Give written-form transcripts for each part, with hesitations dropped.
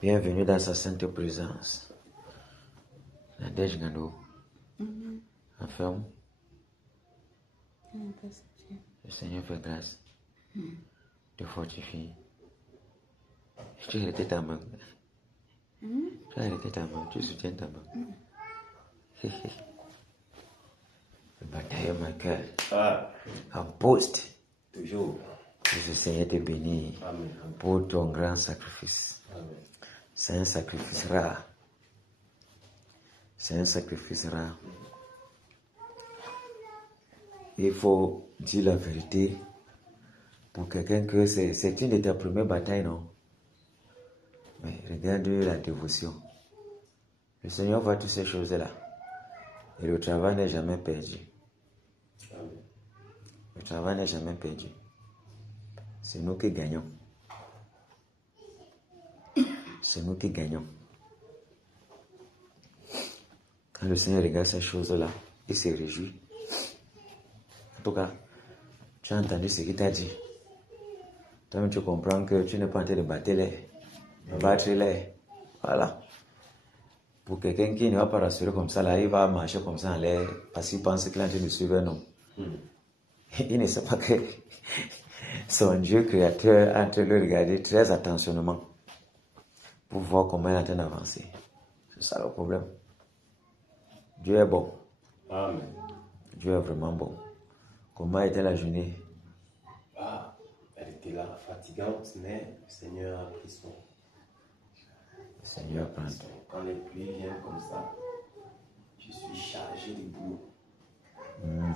Bienvenue dans sa sainte présence. Nadège Gando. Enferme. Le Seigneur fait grâce. Te fortifie. Tu as arrêté ta main. Tu as arrêté ta main. Tu soutiens ta main. Le bataille ma cœur. En poste. Toujours. Que le Seigneur te bénisse pour ton grand sacrifice. C'est un sacrifice rare. C'est un sacrifice rare. Il faut dire la vérité pour quelqu'un que c'est une de tes premières batailles, non? Mais regarde la dévotion. Le Seigneur voit toutes ces choses-là. Et le travail n'est jamais perdu. Le travail n'est jamais perdu. C'est nous qui gagnons. C'est nous qui gagnons. Quand le Seigneur regarde ces choses-là, il se réjouit. En tout cas, tu as entendu ce qu'il t'a dit. Toi-même, tu comprends que tu n'es pas en train de battre les. Voilà. Pour quelqu'un qui ne va pas rassurer comme ça, là, il va marcher comme ça en l'air parce qu'il pense qu'il est en train de suivre un homme. Il ne sait pas que son Dieu créateur est en train de le regarder très attentionnément pour voir comment il est en train d'avancer. C'est ça le problème. Dieu est bon. Amen. Dieu est vraiment bon. Comment était la journée? Elle était là, fatigante, mais le Seigneur a pris soin. Le Seigneur prend. Quand les pluies viennent comme ça, je suis chargé de boulot. Il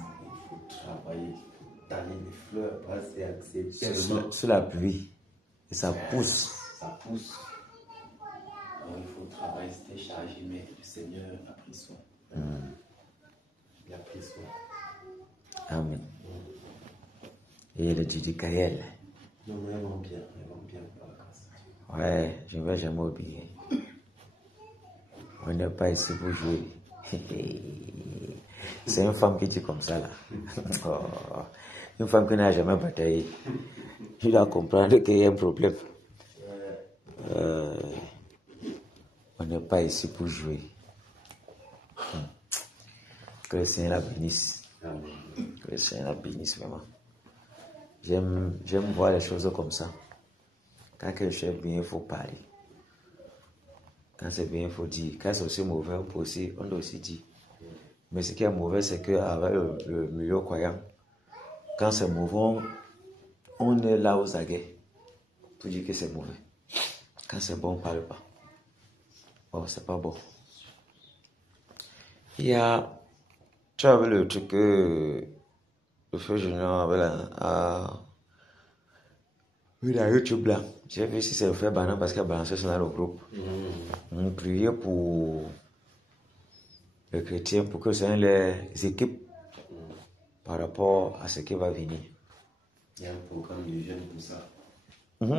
faut travailler, il faut tailler les fleurs, passer, accepter. Sous la pluie. Et ça pousse. Ça pousse. Alors il faut travailler, c'était chargé, mais le Seigneur a pris soin. Il a pris soin. Amen. Et le Didi Kael. Non, mais elles vont bien par la grâce. Ouais, je ne vais jamais oublier. On n'est pas ici pour jouer. C'est une femme qui dit comme ça là. Oh, une femme qui n'a jamais bataillé. Tu dois comprendre qu'il y a un problème. On n'est pas ici pour jouer. Que le Seigneur la bénisse. Que le Seigneur la bénisse vraiment. J'aime voir les choses comme ça. Quand quelque chose est bien, il faut parler. Quand c'est bien, il faut dire. Quand c'est aussi mauvais, on doit aussi dire. Mais ce qui est mauvais, c'est qu'avec le milieu croyant, quand c'est mauvais, on est là aux aguets pour dire que c'est mauvais. Quand c'est bon, on ne parle pas. Oh, c'est pas bon. Il y a... Tu avais le truc que le feu junior avait là, la YouTube là. J'ai vu si c'est le frère Banan parce qu'il a balancé ça dans le groupe. On priait pour les chrétiens pour que ce soit les équipes par rapport à ce qui va venir. Il y a un programme de jeunes pour ça.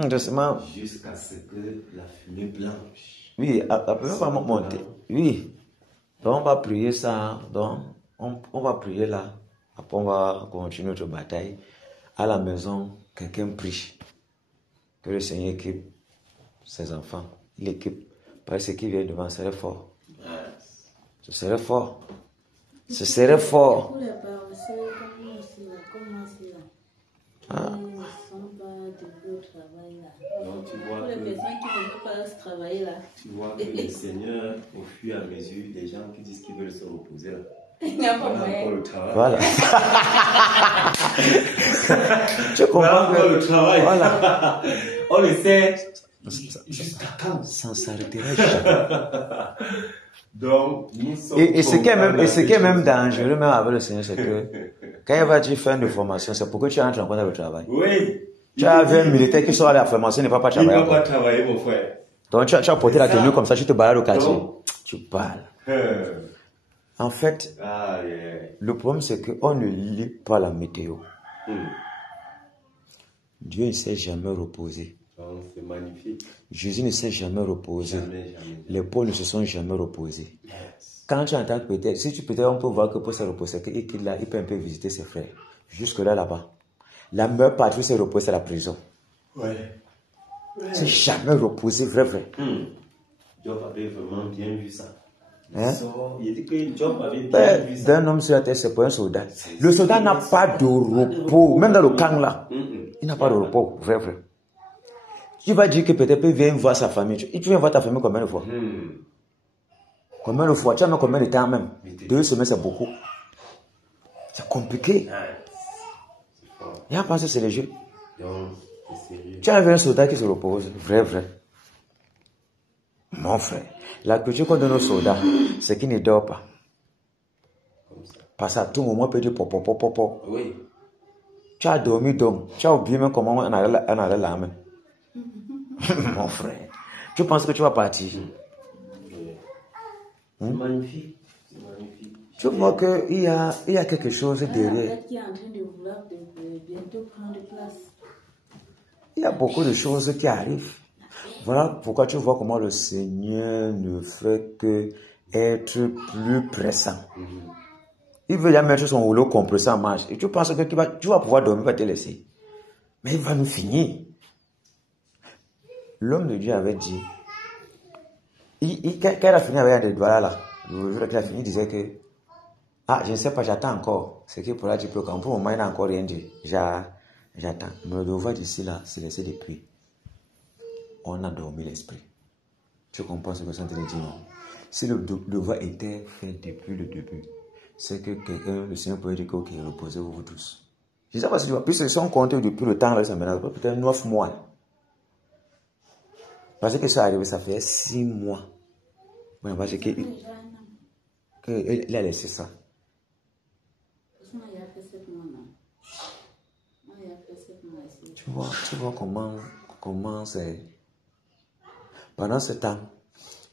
Justement. Jusqu'à ce que la fumée blanche. Oui, après on va monter. Oui. Donc on va prier ça. Donc on va prier là. Après on va continuer notre bataille. À la maison, quelqu'un prie. Que le Seigneur équipe ses enfants. Il équipe. Parce qu'il vient devant, ce serait fort. Ce serait fort. Ce serait fort. Pour les parents, c'est comme aussi là. Ils ne sont pas de au travail là. Donc tu vois pour les personnes qui ne veulent pas se travailler là. Tu vois que le Seigneur, au fur et à mesure, les gens qui disent qu'ils veulent se reposer là. Il n'y a pas Encore moyen. le travail. Voilà. Tu comprends que le travail. Voilà. On le sait. Jusqu'à quand? Ça ne s'arrêtera jamais. Donc, nous sommes Et ce qui est même dangereux, même avec le Seigneur, c'est que quand il va dire faire une formation, c'est pour que tu entres en contact avec le travail. Oui. Tu as un militaire qui sort à la formation, il ne va pas Il ne travailler. va pas travailler, mon frère. Donc tu as porté la tenue comme ça, tu te balades au quartier. Donc, Tu parles. En fait, le problème c'est qu'on ne lit pas la météo. Dieu ne s'est jamais reposé. C'est magnifique. Jésus ne s'est jamais reposé. Jamais. Les pauvres ne se sont jamais reposés. Quand tu entends peut-être, si tu peut-être on peut voir que pour se reposer, il peut un peu visiter ses frères. Jusque là, là-bas. La meilleure partie où se reposer, c'est la prison. Ouais. C'est jamais reposé, vrai. Job avait vraiment bien vu ça. Hein? Il dit que Job avait bien vu ça. D'un homme sur la terre, c'est pour un soldat. Le soldat n'a pas de repos. Même dans le camp là, il n'a pas de repos, vrai. Tu vas dire que peut-être il vient voir sa famille. Tu viens voir ta famille combien de fois? Combien de fois? Tu en as combien de temps même? 2 semaines, c'est beaucoup. C'est compliqué. Il y a pas ça, c'est les jeux. Tu as vu un soldat qui se repose, vrai. Mon frère, la culture qu'on donne aux soldats, c'est qu'ils ne dorment pas. Parce qu'à tout moment, on peut dire popo. Oui. Tu as dormi donc. Tu as oublié même comment on allait la main. Mon frère, tu penses que tu vas partir? C'est magnifique. Tu vois qu'il y a quelque chose derrière. Qui est en train de vouloir bientôt prendre place. Il y a beaucoup de choses qui arrivent. Voilà pourquoi tu vois comment le Seigneur ne fait que être plus pressant. Il veut déjà mettre son rouleau compresseur en marche. Et tu penses que tu vas pouvoir dormir, il va te laisser. Mais il va nous finir. L'homme de Dieu avait dit, quand il a fini avec les doigts là, le jour qu'il a fini, il disait que, je ne sais pas, j'attends encore. C'est qu'il pourra dire que pour le moment, il n'a encore rien dit. J'attends. Mais le devoir d'ici là, c'est laisser depuis. On a dormi l'esprit. Tu comprends ce que ça te dit, non? Si le devoir était fait depuis le début, c'est que le Seigneur pourrait dire que, ok, reposez-vous tous. Je ne sais pas si tu vois, plus ils sont comptés depuis le temps, là, ça maintenant, peut-être 9 mois. Parce que ça arrivé, ça fait 6 mois. Bon, parce qu'il a laissé ça. Tu vois comment c'est. Pendant ce temps,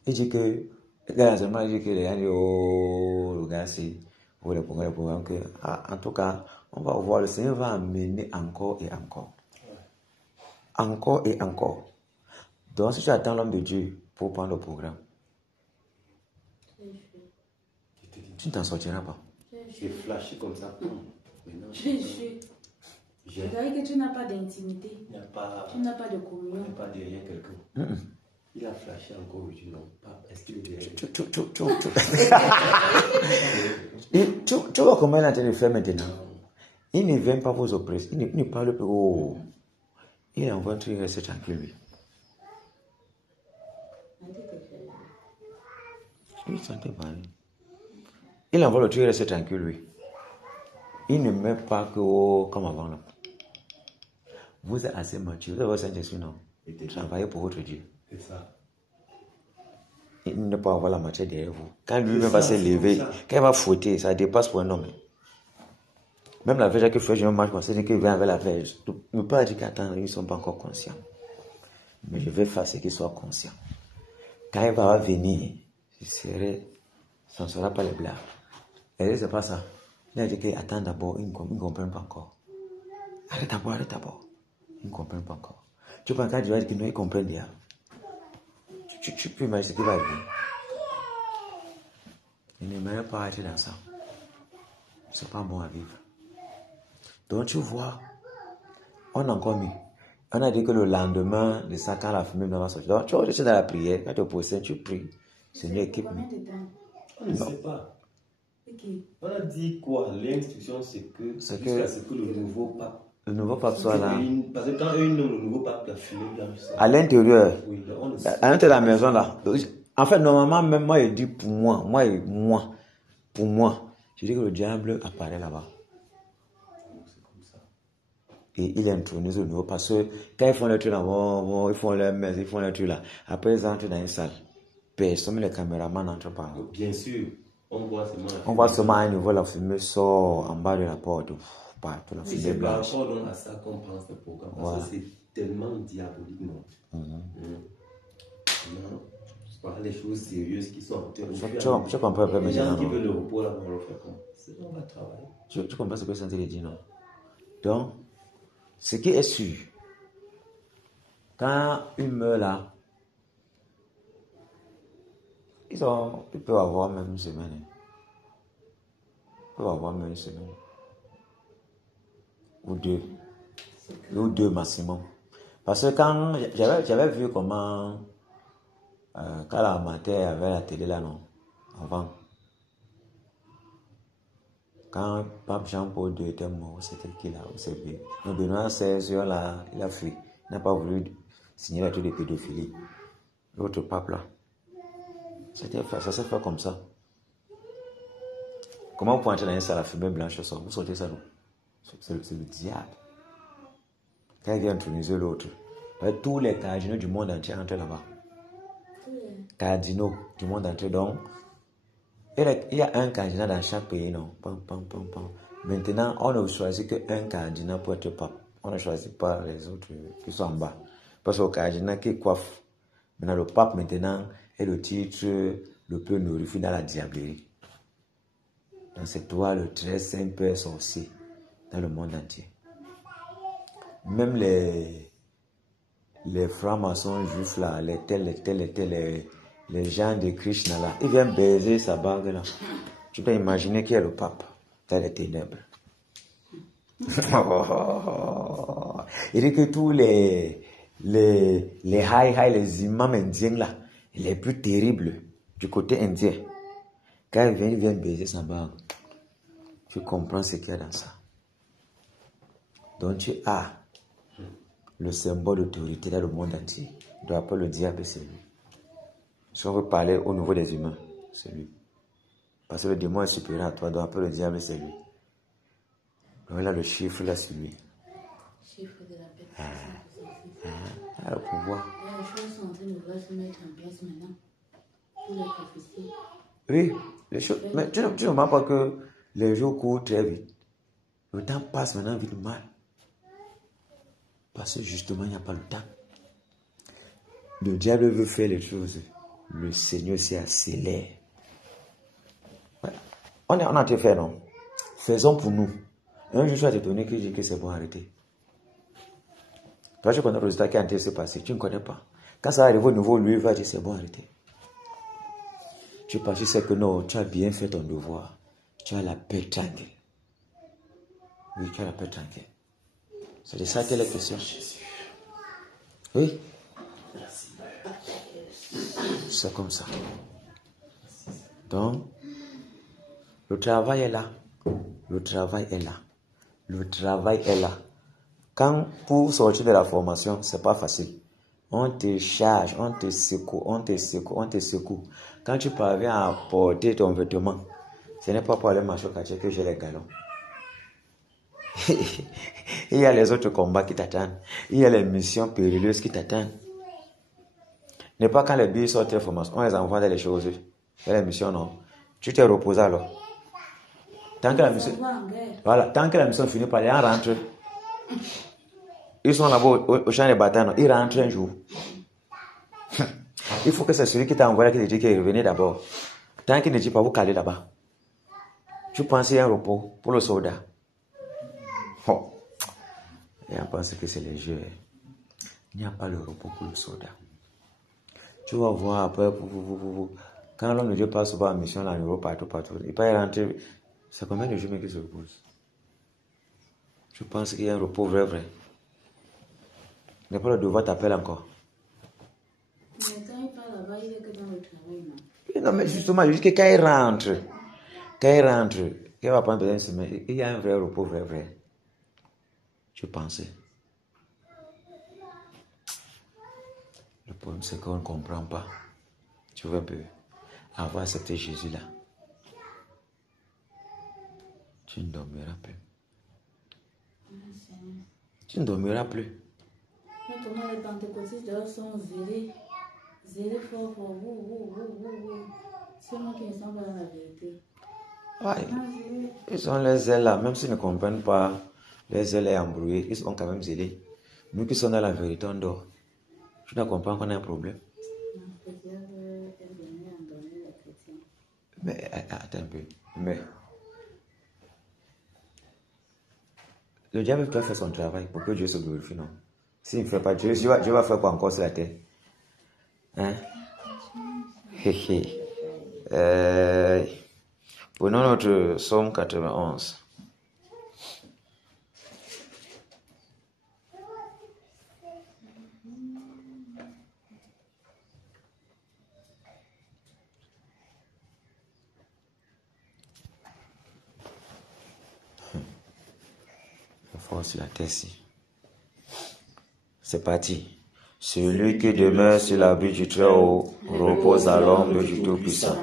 il dit que, il dit que les gens disent, oh, le gars, c'est pour le programme que, en tout cas, on va voir, le Seigneur va amener encore et encore. Encore et encore. Donc, si tu attends l'homme de Dieu pour prendre le programme, tu ne t'en sortiras pas. J'ai flashé comme ça. Je dirais que tu n'as pas d'intimité. Tu n'as pas de communion. Il n'y a pas derrière quelqu'un. Il a flashé encore aujourd'hui, non? Est-ce qu'il est derrière? Tu vois comment il est en train de faire maintenant? Il ne vient pas vous oppresser. Il ne parle plus. Oh. Il est en train de rester tranquille, lui. Il sentait parler. Il envoie le tuer rester tranquille, lui. Il ne met pas que comme avant là. Vous êtes assez mature. Vous avez votre Saint-Esprit, non? Travaillez pour votre Dieu. C'est ça. Il ne peut pas avoir la matière derrière vous. Quand lui-même va se lever, quand il va fouetter, ça dépasse pour un homme. Même la veille que fait, je marche, c'est qu'il vient avec la veille. Ne pas dire qu'attends, ils ne sont pas encore conscients. Mais je vais faire ce qu'ils soient conscients. Quand il va venir, ça ne sera pas les blagues. Et c'est pas ça. Il a dit qu'il attend d'abord, ils ne comprennent pas encore. Arrête d'abord. Ils ne comprennent pas encore. Tu penses quand tu vas dire qu'ils comprennent bien. Tu peux imaginer ce qui va arriver. Il n'aimerait pas être dans ça. C'est pas bon à vivre. Donc tu vois, on a encore mis. On a dit que le lendemain de ça, quand la famille va sortir. Donc tu vois, je suis dans la prière. Quand tu poses, tu pries. Seigneur, équipe-nous. On ne sait pas. On a dit quoi? L'instruction, c'est que jusqu'à ce que le nouveau pape. Le nouveau pape soit là. Parce que quand le nouveau pape a fumé blanche. À l'intérieur. Oui, à l'intérieur de la maison là. En fait, normalement, même moi, il dit pour moi. Pour moi. Je dis que le diable apparaît là-bas. Et il intronise le nouveau. Parce que quand ils font le truc là, ils font leur messe, ils font le truc là. Après, ils entrent dans une salle. Personne, les caméramans n'entrent pas. Bien sûr. On voit seulement à un niveau, la fumée sort en bas de la porte. Partout, la fumée blanche. C'est encore à ça qu'on pense le programme. Parce que c'est tellement diabolique, non? Non, c'est pas les choses sérieuses qui sont en termes de. Tu comprends pas, les gens qui veulent le repos, là, on va le faire comme ça. On va travailler. Tu comprends ce que ça dit, non? Donc, ce qui est sûr, quand il meurt là, ils peuvent avoir même une semaine. Ils peuvent avoir même une semaine. Ou deux maximum. Parce que quand j'avais vu comment, quand la matin avait la télé là, non, avant, quand Pape Jean-Paul II était mort, c'était qui là? C'est Benoît XVI, là, il a fui. Il n'a pas voulu signer la truc de pédophilie. L'autre pape là. Ça s'est fait comme ça. Comment vous pouvez entrer dans une salle à fumée blanche au sol? Vous sortez ça, non? C'est le diable. Quand il vient introniser l'autre, tous les cardinaux du monde entier entrent là-bas. Cardinaux du monde entier. Donc, il y a un cardinal dans chaque pays, non? Maintenant, on ne choisit qu'un cardinal pour être pape. On ne choisit pas les autres qui sont en bas. Parce que le cardinal qui coiffe. Maintenant, le pape, maintenant, est le titre le plus honorifique dans la diablerie. Donc, c'est toi le très saint père sorcier dans le monde entier. Même les francs-maçons juifs là, les gens de Krishna là, ils viennent baiser sa bague là. Tu peux imaginer qui est le pape dans les ténèbres. Il dit que tous les les imams indiens là, les plus terribles du côté indien, quand ils viennent baiser sa bague, tu comprends ce qu'il y a dans ça. Donc tu as le symbole d'autorité dans le monde entier. On ne doit pas le diable, c'est lui. Si on veut parler au niveau des humains, c'est lui. Parce que le démon est supérieur à toi, donc après le diable, c'est lui. Donc là, le chiffre, là, c'est lui. Chiffre de la bête. Le pouvoir. Les choses sont en train de se mettre en place maintenant. Pour les prophéties. Oui, les choses. Mais tu ne remarques pas que les jours courent très vite. Le temps passe maintenant vite mal. Parce que justement, il n'y a pas le temps. Le diable veut faire les choses. Le Seigneur s'y accélère. Ouais. On a été fait, non? Faisons pour nous. Un jour, tu vas te donner qui dit que c'est bon, arrêter. Toi, tu connais le résultat qui est en train de se passer. Tu ne connais pas. Quand ça arrive au niveau, lui va dire c'est bon, arrêter. Tu penses que c'est que non, tu as bien fait ton devoir. Tu as la paix tranquille. Oui, tu as la paix tranquille. C'est de ça qu'est la question. Oui. C'est comme ça. Donc, le travail est là. Le travail est là. Le travail est là. Quand pour sortir de la formation, c'est pas facile. On te charge, on te secoue, on te secoue, on te secoue. Quand tu parviens à porter ton vêtement, ce n'est pas pour aller marcher au quartier que j'ai les galons. Il y a les autres combats qui t'attendent. Il y a les missions périlleuses qui t'attendent. N'est pas quand les billes sortent de formation, on les envoie dans les choses. Dans les missions, non. Tu t'es reposé alors. Tant que la mission, voilà, tant que la mission finit par aller, on rentre. Ils sont là-bas au champ de bataille, non. Ils rentrent un jour. Il faut que c'est celui qui t'a envoyé qui te dit qu'il est revenu d'abord. Tant qu'il ne dit pas, vous calez là-bas. Tu penses qu'il y a un repos pour le soldat. Oh. Et on pense que c'est les jeux. Il n'y a pas le repos pour le soldat. Tu vas voir après, quand l'homme de Dieu passe souvent en mission en Europe, partout, il peut y rentrer. C'est combien de jours qu'il se repose? Je pense qu'il y a un repos vrai. N'est pas le devoir t'appelle encore. Mais quand il part là-bas, il est que dans le travail, non? Non, mais justement, je dis que quand il rentre, qu'il va prendre peut-être une semaine, il y a un vrai repos vrai. Je pensais. Le problème, c'est qu'on ne comprend pas. Tu vois un peu, avoir accepté Jésus là, tu ne dormiras plus. Tu ne dormiras plus. Maintenant, les pentecôtistes dehors sont zélés fort. C'est moi qui ne sens pas la vérité. Ouais. Ils ont les ailes là, même s'ils ne comprennent pas, les ailes est embrouillées, ils sont quand même zélés. Nous qui sommes dans la vérité, on dort. Tu dois comprendre qu'on a un problème. Mais attends un peu. Mais le diable doit faire son travail pour que Dieu se glorifie, non? S'il ne fait pas Dieu, Dieu va faire quoi encore sur la terre? Hein? Prenons notre Psaume 91. fort sur la terre ci. C'est parti. Celui qui demeure sur l'abri du Très-Haut repose à l'ombre du Tout-Puissant.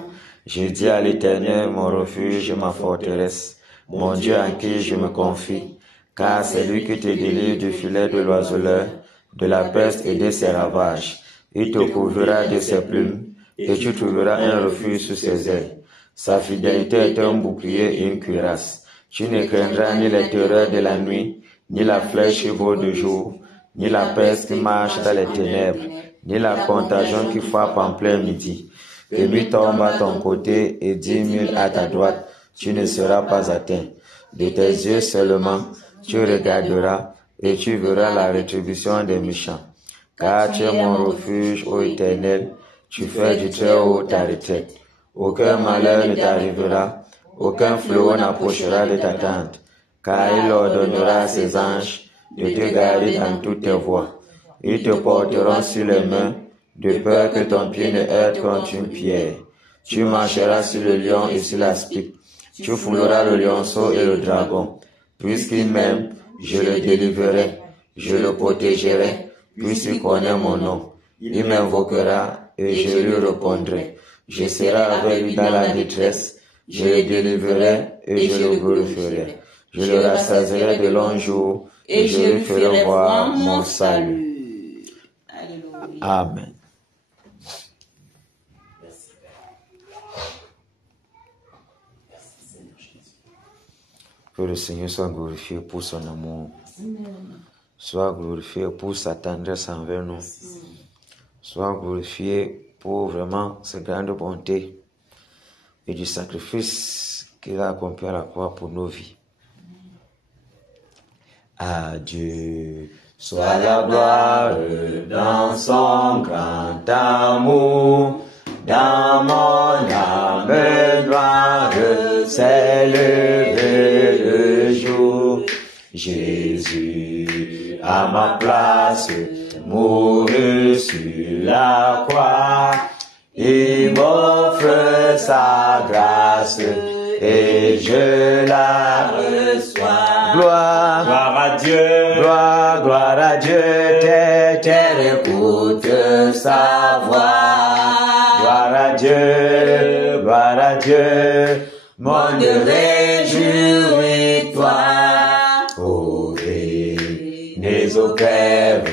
Je dis à l'Éternel, mon refuge et ma forteresse, mon Dieu en qui je me confie, car c'est lui qui te délivre du filet de l'oiseleur, de la peste et de ses ravages. Il te couvrira de ses plumes, et tu trouveras un refuge sous ses ailes. Sa fidélité est un bouclier et une cuirasse. Tu ne craindras ni les terreurs de la nuit, ni la flèche qui vole de jour, ni la peste qui marche dans les ténèbres, ni la contagion qui frappe en plein midi. Que 1000 tombent à ton côté et 10 000 à ta droite, tu ne seras pas atteint. De tes yeux seulement, tu regarderas et tu verras la rétribution des méchants. Car tu es mon refuge, ô Éternel, tu fais du Très-Haut ta retraite. Aucun malheur ne t'arrivera, aucun fléau n'approchera de ta tente, car il ordonnera à ses anges de te garder dans toutes tes voies. Ils te porteront sur les mains, de peur que ton pied ne heurte contre une pierre. Tu marcheras sur le lion et sur l'aspic. Tu fouleras le lionceau et le dragon. Puisqu'il m'aime, je le délivrerai, je le protégerai, puisqu'il connaît mon nom. Il m'invoquera et je lui répondrai. Je serai avec lui dans la détresse, je le délivrerai et je le glorifierai. Je le rassasierai de longs jours et je lui ferai voir mon salut. Alléluia. Amen. Merci, merci Seigneur Jésus. Que le Seigneur soit glorifié pour son amour, Amen. soit glorifié pour sa tendresse envers nous, soit glorifié pour vraiment sa grande bonté et du sacrifice qu'il a accompli à la croix pour nos vies. À Dieu soit la gloire dans son grand amour, dans mon âme noire s'est levé le jour. Jésus à ma place mourut sur la croix, il m'offre sa grâce et je la reçois. Gloire, gloire à Dieu, gloire à Dieu, terre écoute sa voix. Gloire à Dieu, monde réjouis-toi. Ô venez au Père,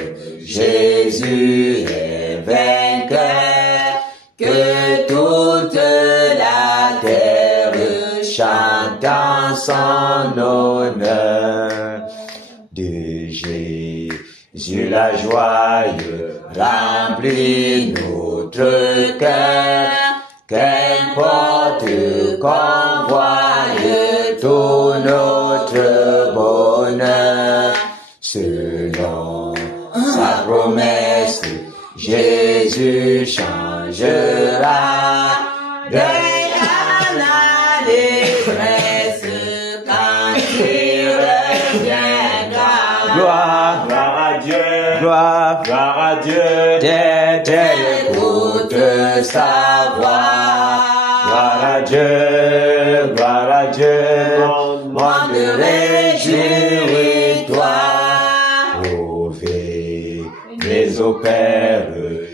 Jésus est vainqueur, que toute la terre chante en son honneur. De Jésus la joie remplit notre cœur, qu'importe qu'on voie tout notre bonheur. Selon sa promesse, Jésus changera de l'allégresse quand il reviendra. Gloire à Dieu, gloire à Dieu, terre écoute sa voix. Gloire à Dieu, monde réjouis-toi. Ô venez au Père,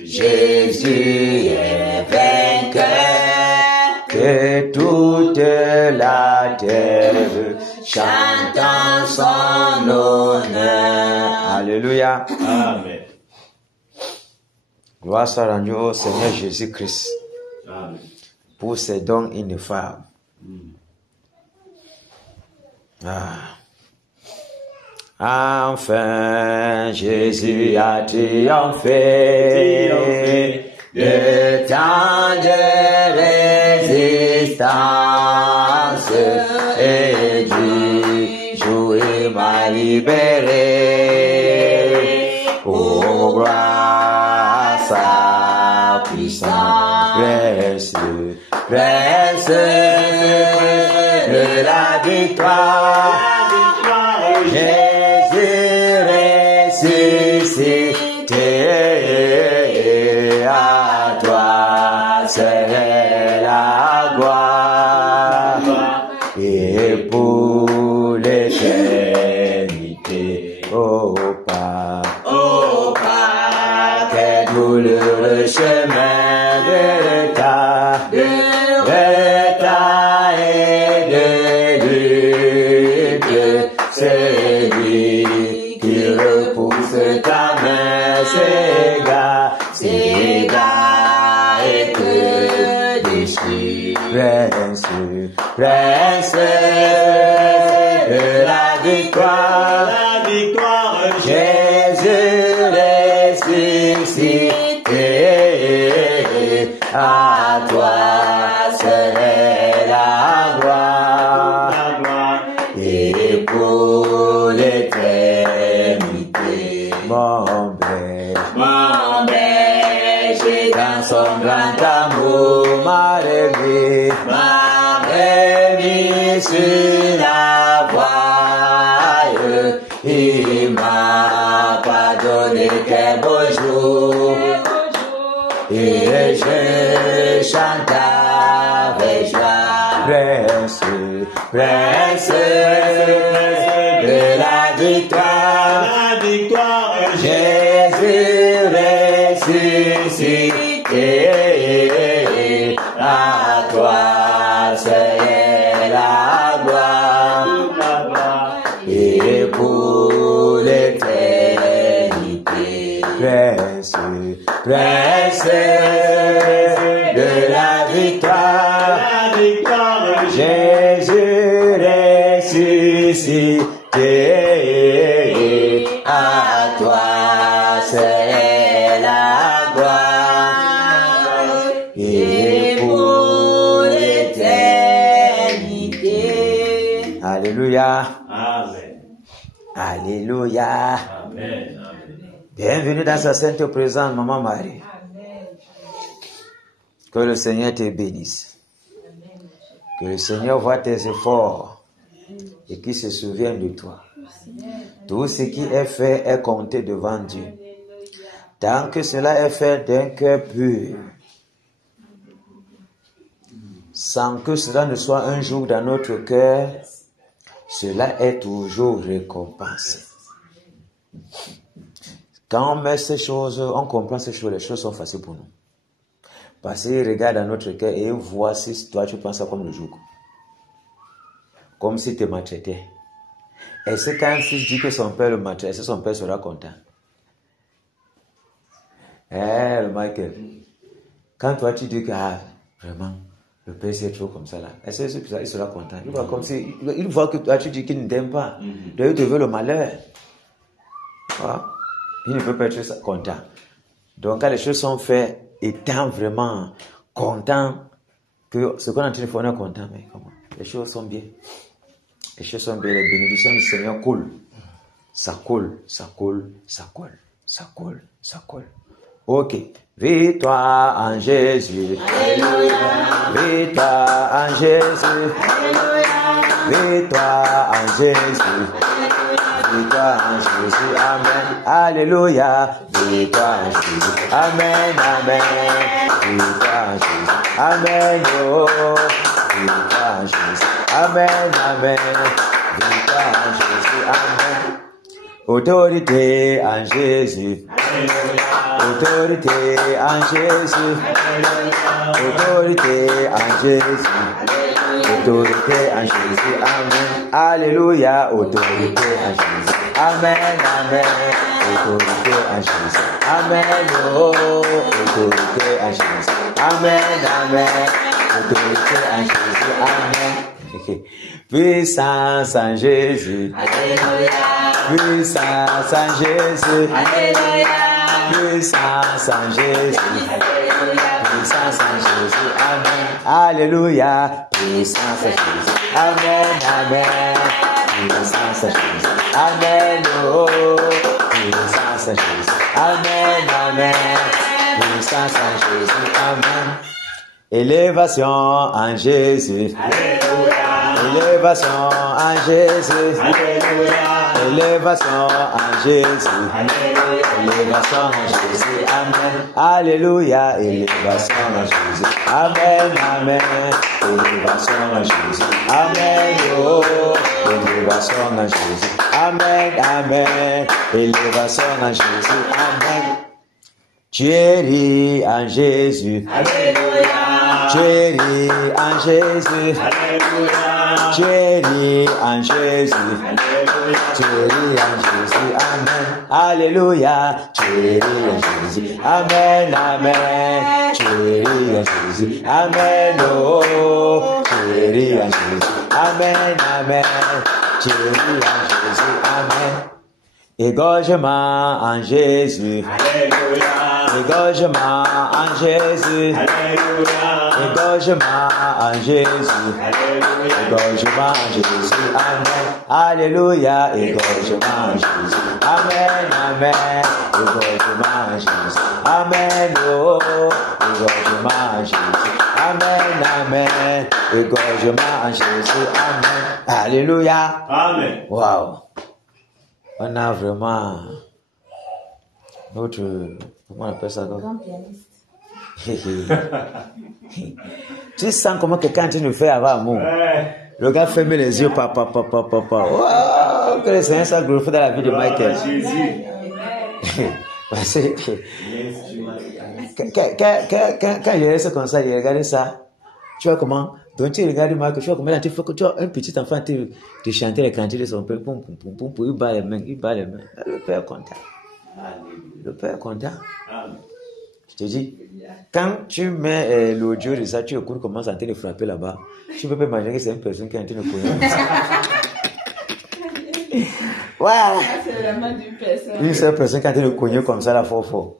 Jésus est vainqueur, que toute la terre chante en son honneur. Alléluia. Amen. Gloire soit rendue au Seigneur Jésus-Christ Amen. pour ses dons ineffables. Enfin, Jésus a triomphé de tant de résistance et du jour il m'a libéré. Oh, gloire à sa puissance, presse de la victoire. Jésus ressuscité, à toi c'est la gloire et pour l'éternité. prince, prince de la victoire, Jésus ressuscité, à toi serait la gloire, et pour l'éternité, mon berger, dans son grand amour m'a remis sur la voie, il m'a pardonné quel beau jour, et je chante avec joie, prince, prince de la victoire, Jésus ressuscité, à toi c'est la gloire, et pour l'éternité, prince, prince de la victoire, Jésus ressuscité, à toi c'est la gloire, et pour l'éternité. Alléluia. Amen. Alléluia. Amen. Bienvenue dans sa sainte présence, Maman Marie. Que le Seigneur te bénisse. Que le Seigneur voit tes efforts et qu'il se souvienne de toi. Tout ce qui est fait est compté devant Dieu. Tant que cela est fait d'un cœur pur, sans que cela ne soit un jour dans notre cœur, cela est toujours récompensé. Quand on met ces choses, on comprend ces choses, les choses sont faciles pour nous. Parce qu'il regarde dans notre cœur et il voit si toi tu penses ça comme le joug. Comme si tu te maltraitais. Et c'est quand il dit que son père le maltraite, est-ce que son père sera content? Michael, quand toi tu dis que vraiment, le père c'est trop comme ça là, est-ce que il sera content? Il voit comme si, il voit que toi tu dis qu'il ne t'aime pas. Donc il te veut le malheur. Voilà. Il ne peut pas être content. Donc quand les choses sont faites, étant vraiment content que ce qu'on est en train de faire, on est content, mais comment? Les choses sont bien. Les choses sont bien, les bénédictions du Seigneur coulent. Ça coule, ça coule, ça coule, ça coule, ça coule. Ok. Victoire en Jésus. Alléluia. Victoire en Jésus. Alléluia. Victoire en Jésus. Victoire en Jésus. Amen. Alléluia. Victoire en Jésus. Amen. Amen. Victoire en Jésus. Amen. Oh. Victoire en Jésus. Amen. Amen. Victoire en Jésus. Amen. Autorité en Jésus. Autorité en Jésus. Autorité en Jésus. Autorité en Jésus. Amen. Alléluia. Autorité en Jésus. Amen. Amen. Autorité en Jésus. Amen. Oh. Autorité en Jésus. Amen. Amen. Autorité en Jésus. Amen. Puissance en Jésus. Alléluia. Puissance en Jésus. Alléluia. Puissance en Jésus. Alléluia. Puissance en Jésus. Amen. Alléluia. Puissance en Jésus. Amen. Amen. Puissance en Jésus. Amen. Oh. Puissance en Jésus. Amen. Amen. Puissance en Jésus. Amen. Élévation en Jésus. Alléluia. Élévation en Jésus. Alléluia. Élévation en Jésus. Alléluia. Élévation en Jésus. Amen. Alléluia. Élévation en Jésus. Amen. Amen. Élévation en Jésus. Amen. Oh. Élévation en Jésus. Amen. Amen. Élévation en Jésus. Amen. Chérie en Jésus. Alléluia. Chérie en Jésus. Alléluia. Chérie en Jésus. Alléluia. Chérie en Jésus. Amen. Alléluia. Chérie en Jésus. Amen. Amen. chérie en Jésus. Amen, oh, chérie en Jésus. Amen, amen, chérie en Jésus. Amen. Égorgement en Jésus. Alléluia. Égorgement en Jésus. Alléluia. Égorgement en Jésus. Alléluia. Égorgement en Jésus. Amen. Alléluia. Égorgement en Jésus. Amen. Amen. Égorgement en Jésus. Amen. Oh. Égorgement en Jésus. Amen. Amen. Égorgement en Jésus. Amen. Alléluia. Amen. Wow. On a vraiment notre, comment on appelle ça? Grand pianiste. Tu sens comment quelqu'un tu nous fait avoir amour. Ouais. Le gars ferme les yeux, papa. Oh, que le Seigneur soit glorifié dans la vie de Michael. Jésus. Parce que quand il reste comme ça, il regarde ça. Tu vois comment? Donc tu regardes Michael, tu vois comment tu fais que tu as un petit enfant, tu chanter les cantiques de son père, il bat les mains. Le père est content. Le père est content. Amen. Je te dis, quand tu mets l'audio de ça, tu écoutes comment ça te frapper là-bas. Tu peux pas imaginer que c'est une personne qui est en train de courir. Voilà. C'est vraiment du personne. Une seule personne qui est en train de cogner comme ça, là, fort.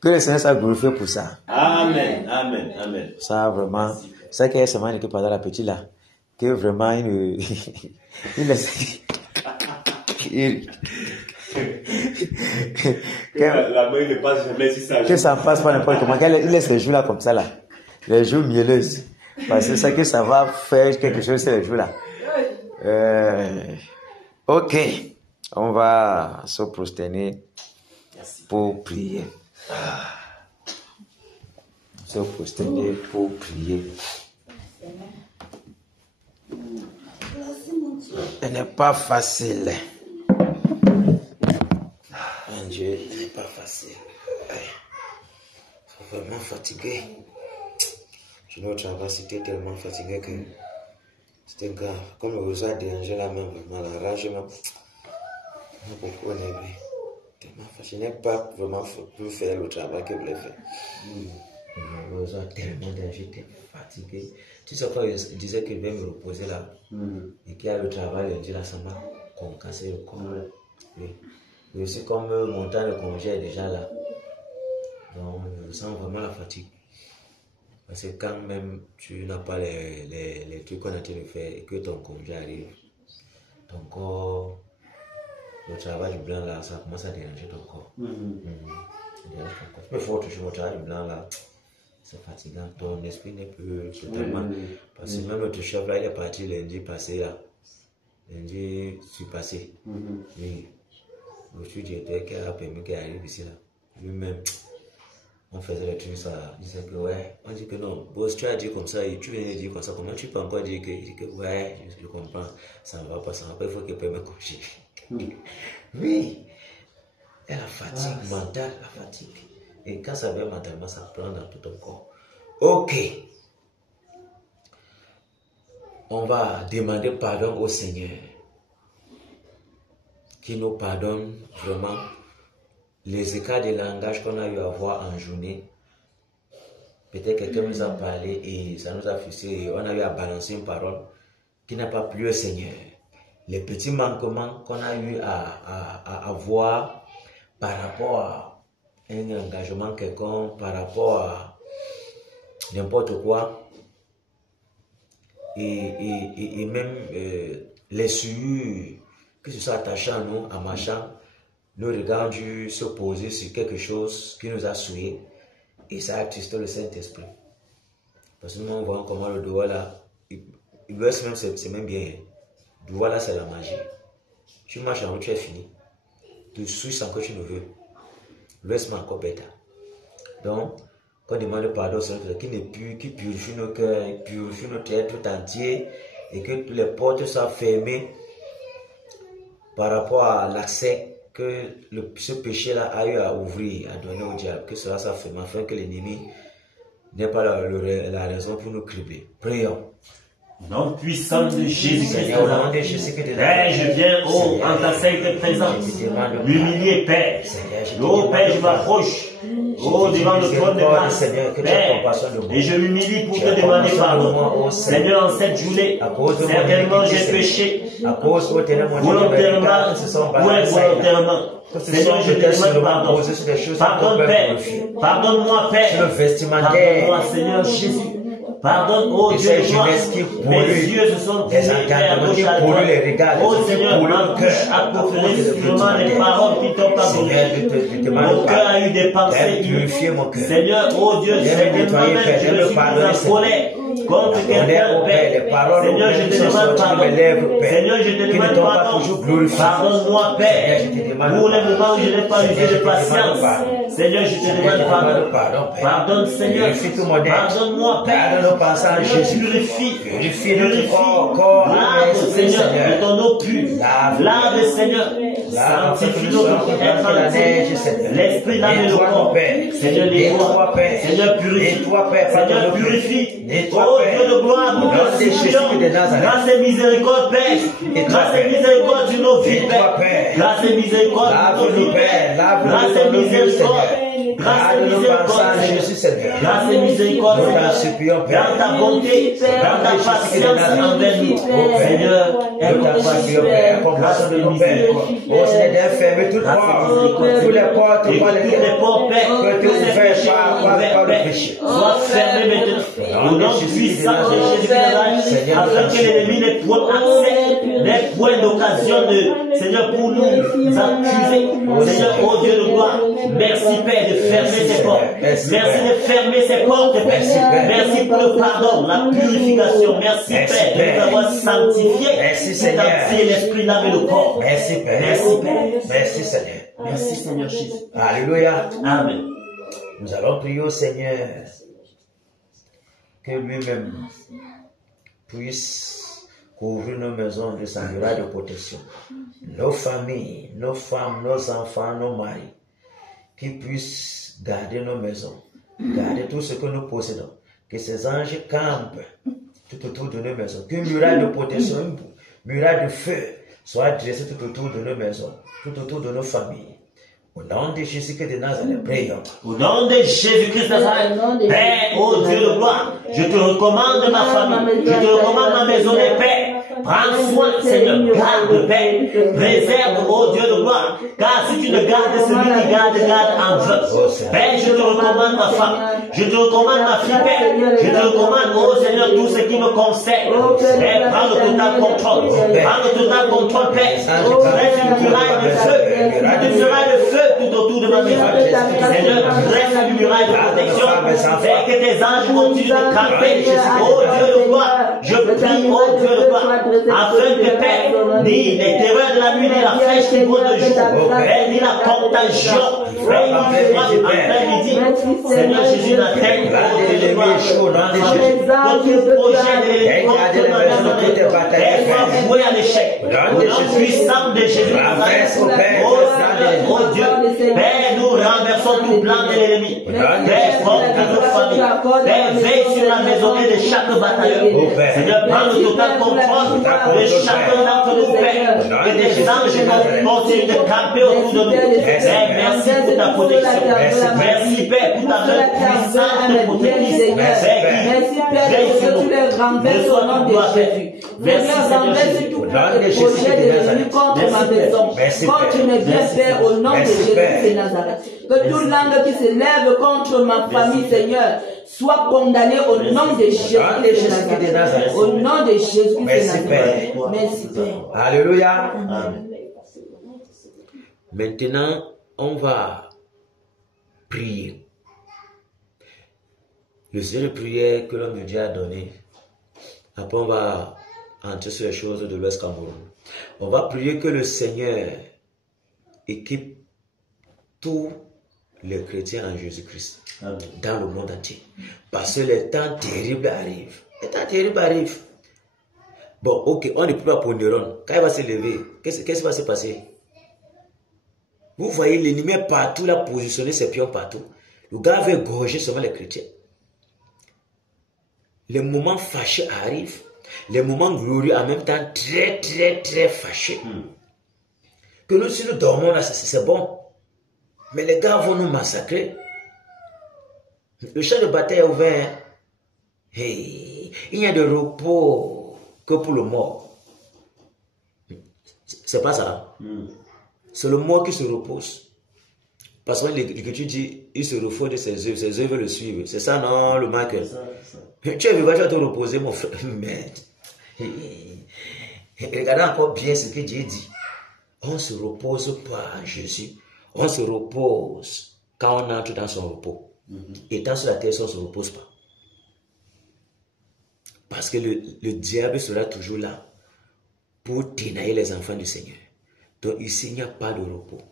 Que le Seigneur soit glorifié pour ça. Amen. Amen. Amen. Ça, vraiment, ça qui est seulement que pendant la petite là, que vraiment, La main ne passe jamais si ça. Que ça passe pas n'importe comment. Il laisse les joues là comme ça là. Les joues mielleuses. Parce que c'est ça que ça va faire quelque chose sur les joues là. Ok. On va se prosterner pour prier. Se prosterner pour prier. Ce n'est pas facile. Mon Dieu, ce n'est pas facile. Je suis vraiment fatigué. Je ne travaille, c'était tellement fatigué que c'était grave. Comme le réseau a dérangé la main, vraiment, la rage m'a beaucoup énervé. Je n'ai pas vraiment pu faire le travail que je voulais faire. Le réseau a tellement dérangé, j'étais fatigué. Tu sais quoi, je disais que je vais me reposer là. Et qu'il y a le travail lundi là, ça m'a cassé le corps. Oui. Et aussi comme mon temps de congé est déjà là. Donc je sens vraiment la fatigue. Parce que quand même tu n'as pas les trucs qu'on a été de faire et que ton congé arrive, ton corps, le travail du blanc là, ça commence à déranger ton corps. Ça dérange ton corps. Tu peux faire toujours le travail du blanc là, c'est fatigant. Ton esprit n'est plus totalement. Parce que même ton chef là, il est parti lundi passé là. Lundi passé. Oui. Le directeur qui a permis qu'il arrive ici là. Lui-même. On faisait les trucs, ça. Il disait que ouais, on dit que non. Boss, tu as dit comme ça, et tu viens de dire comme ça. Comment tu peux encore dire que, il dit que ouais, je comprends, ça ne va pas, il faut que je me congé. Oui, et la fatigue mentale, la fatigue. Et quand ça vient mentalement, ça prend dans tout ton corps. Ok. On va demander pardon au Seigneur. Qui nous pardonne vraiment. Les écarts de langage qu'on a eu à voir en journée, peut-être quelqu'un nous a parlé et ça nous a fixé et on a eu à balancer une parole qui n'a pas plu au Seigneur. Les petits manquements qu'on a eu à voir par rapport à un engagement quelconque, par rapport à n'importe quoi, et même les souillures, que ce soit attachant à nous, à machin. Nos regards ont dû se poser sur quelque chose qui nous a souillé et ça a attristé le Saint-Esprit. Parce que nous, on voit comment le doigt là, il baisse même, c'est même bien. Le doigt là, c'est la magie. Tu marches en haut, tu es fini. Tu souilles sans que tu ne veux. Le reste, encore bêta. Donc, quand on demande pardon au Seigneur, qui purifie nos cœurs, purifie notre être tout entier et que toutes les portes soient fermées par rapport à l'accès que ce péché-là a eu à ouvrir, à donner au diable, que cela soit fait, afin que l'ennemi n'ait pas la raison pour nous cribler. Prions. Nom puissant de Jésus-Christ. Père, je viens en ta sainte présence. M'humilier, Père. Oh Père, je m'approche. Oh, devant le trône de grâce, et je m'humilie pour te demander pardon. Seigneur, en cette journée, certainement j'ai péché, volontairement ou involontairement. Seigneur, je te demande pardon. Pardonne, Père. Pardonne-moi, Père. Pardonne-moi, Seigneur Jésus. Pardonne, oh Dieu, mes yeux se sont tournés vers gauche à droite. Oh Seigneur, ma bouche a proféré sûrement les paroles qui t'ont pas donné. Mon cœur a eu des pensées. Seigneur, oh Dieu, certainement même je me suis mis en colère contre quelqu'un, Père. Seigneur, je te demande pardon. Seigneur, je te demande pardon. Pardonne-moi, Père, pour les moments où je n'ai pas usé de patience. Seigneur, je te demande pardon. Pardonne, Seigneur. Pardonne-moi, Père. Purifie notre corps. Lave, Seigneur, de ton eau pure. Lave, Seigneur. Sanctifie notre être. L'esprit lave le corps. Seigneur, nettoie. Seigneur, purifie. Seigneur, purifie. Oh Dieu de gloire, nous te supplions. Grâce et miséricorde, Père. Grâce et miséricorde sur nos vies, Père. Grâce et miséricorde sur nos vies, Père. Grâce et miséricorde. Grâce et miséricorde, grâce et miséricorde, Seigneur, dans ta bonté, dans ta patience envers nous, Seigneur, aide ta patience, grâce et miséricorde. Oh Seigneur, ferme toutes les portes, toutes les portes, Père, que tu fais par le péché. Sois fermé maintenant, au nom puissant de Jésus-Christ, afin que l'ennemi n'ait point accès, n'ait point d'occasion de, Seigneur, pour nous accuser. Seigneur, oh Dieu de gloire, merci Père de fermer ses portes. Merci de fermer ses portes, Père. Merci pour le pardon, la purification. Merci, Père, de nous avoir sanctifiés. Merci, Seigneur. L'esprit, l'âme et le corps. Merci, Père. Merci, Père. Merci, Seigneur. Merci, Seigneur Jésus. Alléluia. Amen. Nous allons prier au Seigneur que lui-même puisse couvrir nos maisons de sa muraille de protection. Nos familles, nos femmes, nos enfants, nos maris, qui puissent garder nos maisons, garder tout ce que nous possédons, que ces anges campent tout autour de nos maisons, qu'une muraille de protection, une muraille de feu soit dressée tout autour de nos maisons, tout autour de nos familles. Au nom de Jésus-Christ de Nazareth, prions. Au nom de Jésus-Christ de Nazareth, Père, ô Dieu de gloire, je te recommande ma famille, je te recommande ma maison de paix. Prends soin, Seigneur, garde, Père, préserve, ô Dieu de gloire, car si tu ne gardes celui qui garde en vain. Père, je te recommande ma femme, je te recommande ma fille, Père, je te recommande, ô Seigneur, tout ce qui me concerne. Père, prends le total contrôle, prends le total contrôle, Père. Reste une muraille de feu, une muraille de feu tout autour de ma maison. Seigneur, reste une muraille de protection, Père, que tes anges continuent de camper. Ô Dieu de gloire, je prie, ô Dieu de gloire, afin que Père, ni les terreurs de la nuit, ni la flèche qui vaut le jour, Père, ni la contagion, Père, ni en plein midi, Seigneur Jésus, la terre, ô Dieu de gloire, que tout projet de l'ennemi contre ma maison, Père, soit voué à l'échec. Au nom puissant de Jésus, ô Dieu, Père, nous renversons tout plan de l'ennemi. Père, contre nos familles. Père, veille sur la maisonnée de chaque bataillon. Seigneur, prends le total contrôle de chacun d'entre nous, Père. Que des anges continuent de camper autour de nous. Père, merci pour ta protection. Merci, Père, pour ta main puissante de protection. Merci, Père, que tu les renverses au nom de Jésus. Merci, Seigneur. Tout projet de l'ennemi contre ma maison, contre mes biens, Père, au nom de Jésus de Nazareth. Que toute langue qui se lève contre ma famille, Seigneur, soit condamnée au nom de Jésus de Nazareth. Au nom de Jésus de Nazareth. Merci, Père. Alléluia. Maintenant, on va prier. Le sujet de prière que l'homme de Dieu a donné. Après, on va entrer sur les choses de l'Ouest Cameroun. On va prier que le Seigneur équipe tous les chrétiens en Jésus-Christ dans le monde entier. Parce que les temps terribles arrivent. Les temps terribles arrivent. Bon, ok, on ne peut pas pour Néron. Quand il va se lever, qu'est-ce qui va se passer? Vous voyez l'ennemi partout, là, positionner ses pions partout. Le gars veut gorger seulement les chrétiens. Les moments fâchés arrivent. Les moments glorieux en même temps très, très, très fâchés. Que nous, si nous dormons là, c'est bon. Mais les gars vont nous massacrer. Le champ de bataille est ouvert. Hey, il n'y a de repos que pour le mort. C'est pas ça. C'est le mort qui se repose. Parce que l'Écriture dit, il se refait de ses œuvres le suivent. C'est ça, non, le Michael? Tu es vivant, tu vas te reposer, mon frère. Merde. Regardez encore bien ce que Dieu dit. On ne se repose pas, Jésus. On se repose quand on entre dans son repos. Étant sur la terre, on ne se repose pas. Parce que le diable sera toujours là pour ténailler les enfants du Seigneur. Donc ici, il n'y a pas de repos.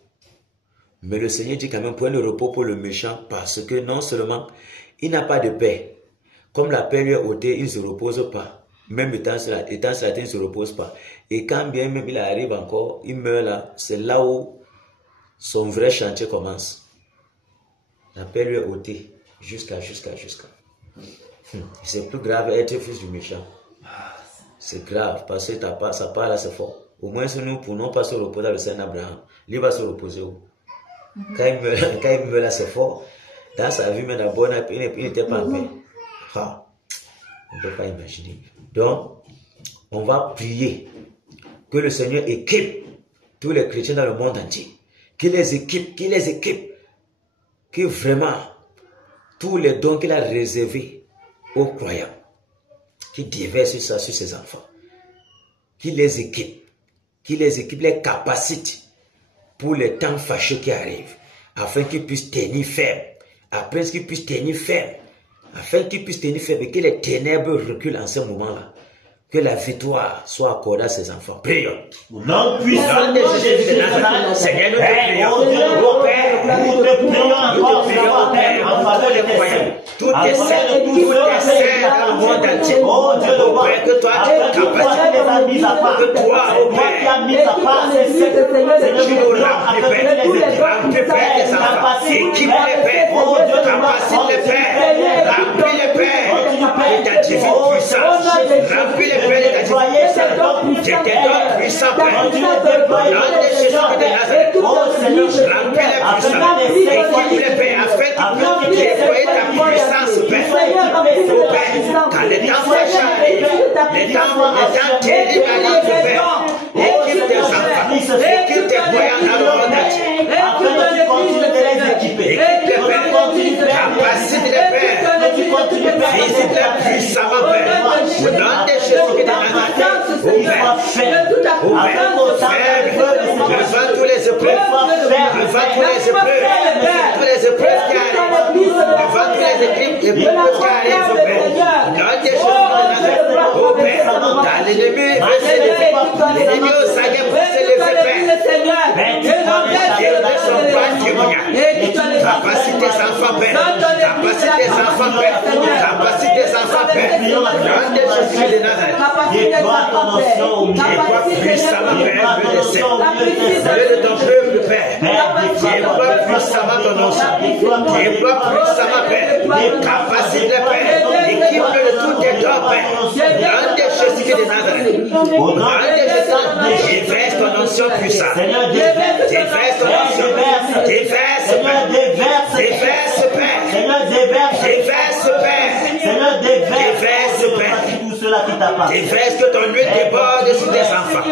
Mais le Seigneur dit quand même, point de repos pour le méchant, parce que non seulement il n'a pas de paix. Comme la paix lui est ôtée, il ne se repose pas. Même étant sur la terre, il ne se repose pas. Et quand bien même il arrive encore, il meurt là, c'est là où son vrai chantier commence. La paix lui est ôtée jusqu'à. C'est plus grave être fils du méchant. C'est grave parce que ça part là, c'est fort. Au moins, si nous ne pouvons pas se reposer avec Saint Abraham, lui va se reposer où? Quand il meurt là, c'est fort. Dans sa vie, mais d'abord, il n'était pas en paix. Ah, on ne peut pas imaginer. Donc, on va prier que le Seigneur équipe tous les chrétiens dans le monde entier. Qu'il les équipe, que vraiment tous les dons qu'il a réservés aux croyants, qu'il déverse ça sur ses enfants, qu'il les équipe, les capacite pour les temps fâcheux qui arrivent, afin qu'ils puissent tenir ferme, afin qu'ils puissent tenir ferme, et que les ténèbres reculent en ce moment-là. Que la victoire soit accordée à ses enfants. Prions. Au nom puissant de Jésus de Nazareth, Seigneur, nous te prions. Nous te prions encore, Père, en faveur de tes saints. Tout est saint dans le monde entier. Oh Dieu de gloire, que toi tu es capacité. les as mis à part. Que toi, C'est toi qui as mis à part ces saints. tu nous remplis, Père, tes enfants. Équipe les pères, capacite les pères, remplis les pères de ta divine puissance. Remplis les pères de ta divine puissance. Je te donne puissant, Père. Nom de Jésus de Nazareth. Remplis les puissances. Équipe les pères afin qu'ils puissent déployer ta puissance, Père. Oh Père, quand les temps fâcheux arrivent, les temps terribles arrivent, Père. Équipe tes enfants, équipe tes croyants dans le monde entier. Équipe les pères, capacite les pères, visite les puissamment, Père. Au nom de Jésus de Nazareth, oh Père, devant tous les épreuves, qui arrivent, devant tous les épreuves qui arrivent, Père. Au nom de Jésus de Nazareth, oh Père, dans l'ennemi veut s'élever, l'ennemi au Seigneur veut s'élever, Père. Ne sont pas témoignages. Capacite tes enfants, Père. Capacite tes enfants, Père. Capacite tes enfants, Père. Au nom de Jésus de Nazareth. Déploie puissamment, Père, Dieu des saints. Dieu de ton peuple, Père. Déploie puissamment ton nom. Déploie puissamment, Père. Capacite les Père. Équipe de tous tes dons, Père. Au nom de Jésus de Nazareth. Au nom de Jésus, déverse ton onction puissante. Déverse ton onction. Déverse, Père. Déverse, Père. Déverse, Père. Déverse, Père. Déverse que ton huile déborde sur tes enfants.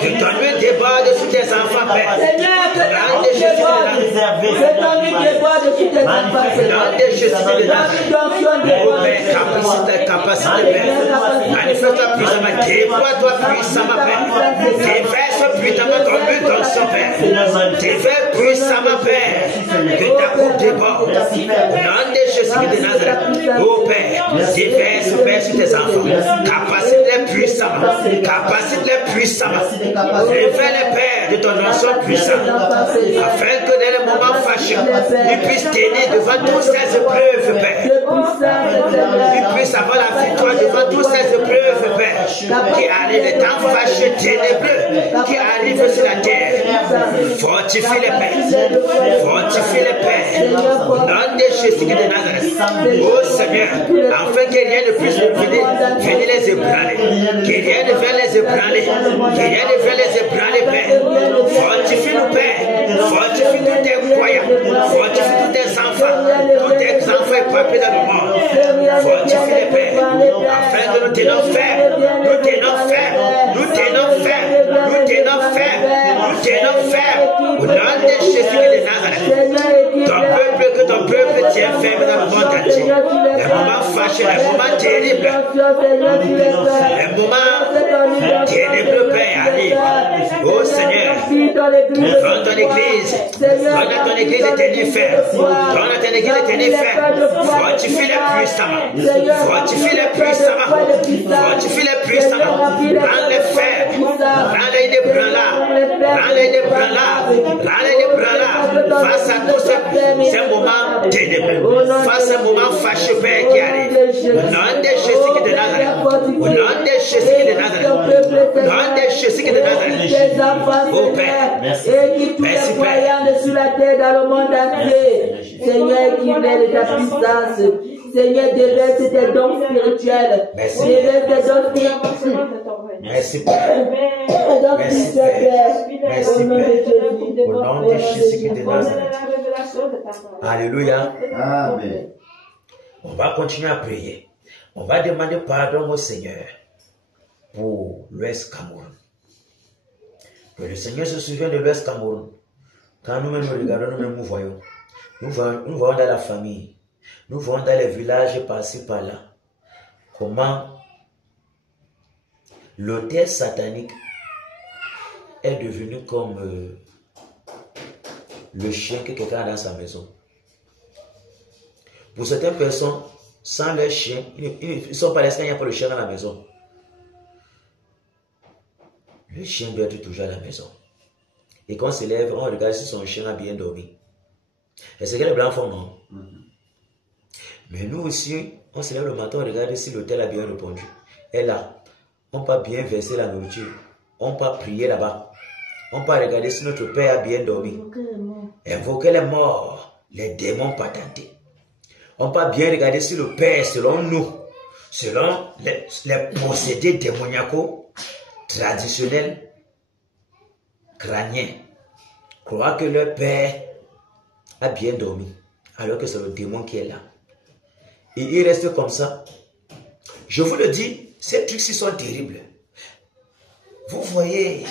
Que ton huile déborde sur tes enfants, Père. Au nom de Jésus de Nazareth. Capacité, Père. Manifeste-toi puissamment. Déploie-toi puissamment, Père. Déverse puissamment ton huile d'onction, Père. Déverse puissamment, Père. Que ta coupe déborde. Au nom de Jésus de Nazareth. Oh Père, déverse, Père, sur tes enfants. Capacite-les puissamment. Capacite-les puissamment. Révèle les Pères de ton onction puissante. Afin que dans les moments fâcheux, ils puissent tenir devant toutes ces épreuves, Père. Ils puissent avoir la victoire devant toutes ces épreuves, Père. Qui arrivent les temps fâcheux, ténébreux, qui arrivent sur la terre. Fortifie les Pères. Fortifie les Pères. Au nom de Jésus de Nazareth. Oh Seigneur, afin que rien ne puisse venir les ébranler. Que rien ne vienne les ébranler. Que rien ne vienne les ébranler, Père. Fortifie-nous, Père. Fortifie tous tes croyants. Fortifie tous tes enfants. Tous tes tes enfants éparpillés dans le monde. Fortifie les pères, afin que nous tenons ferme. Nous tenons ferme. Nous tenons ferme. Nous tenons ferme. Nous tenons ferme. Au nom de Jésus de Nazareth. Que ton peuple tient ferme dans le monde entier. Les moments fâchés, les moments terribles. Les moments ténébreux, Père, arrivent. Oh Seigneur, prends ton église. Prends ton église et tenez ferme. Prends ton église et tenez ferme. Fortifie-les puissamment. Fortifie-les puissamment. Fortifie-les puissamment. Rends-les fermes. Rends-les ébranlés. Rends-les ébranlés. Rends-les ébranlés. Face à tous ces moments ténébreux. Face à un moment fâcheux, Père, qui arrive. Au nom de Jésus de Nazareth. Au nom de Jésus de Nazareth. Au nom de Jésus de Nazareth. Oh Père. Merci Père. Sur la terre, dans le monde entier. Seigneur, qui met de ta puissance. Seigneur, déverse tes dons spirituels. Déverse tes dons spirituels. Merci Père. Merci Père. Merci Père. Au nom de Jésus de Nazareth. Alléluia. Amen. On va continuer à prier. On va demander pardon au Seigneur pour l'Ouest Cameroun. Que le Seigneur se souvienne de l'Ouest Cameroun. Quand nous-mêmes nous regardons, nous-mêmes nous voyons. Nous voyons dans la famille. Nous voyons dans les villages par-ci, par-là. Comment l'autel satanique est devenu comme le chien que quelqu'un a dans sa maison. Pour certaines personnes, sans leur chien, ils ne sont pas laissés, il n'y a pas le chien dans la maison. Le chien doit être toujours à la maison. Et quand on se lève, on regarde si son chien a bien dormi. Et c'est que les blancs font, non? Mais nous aussi, on se lève le matin, on regarde si l'autel a bien répondu. Et là, on peut bien verser la nourriture. On peut prier là-bas. On peut regarder si notre Père a bien dormi. Invoquer les morts, les démons patentés. On peut bien regarder si le Père, selon nous, selon les procédés démoniacaux, traditionnels, crâniens, croient que leur Père a bien dormi, alors que c'est le démon qui est là. Et il reste comme ça. Je vous le dis, ces trucs-ci sont terribles. Vous voyez,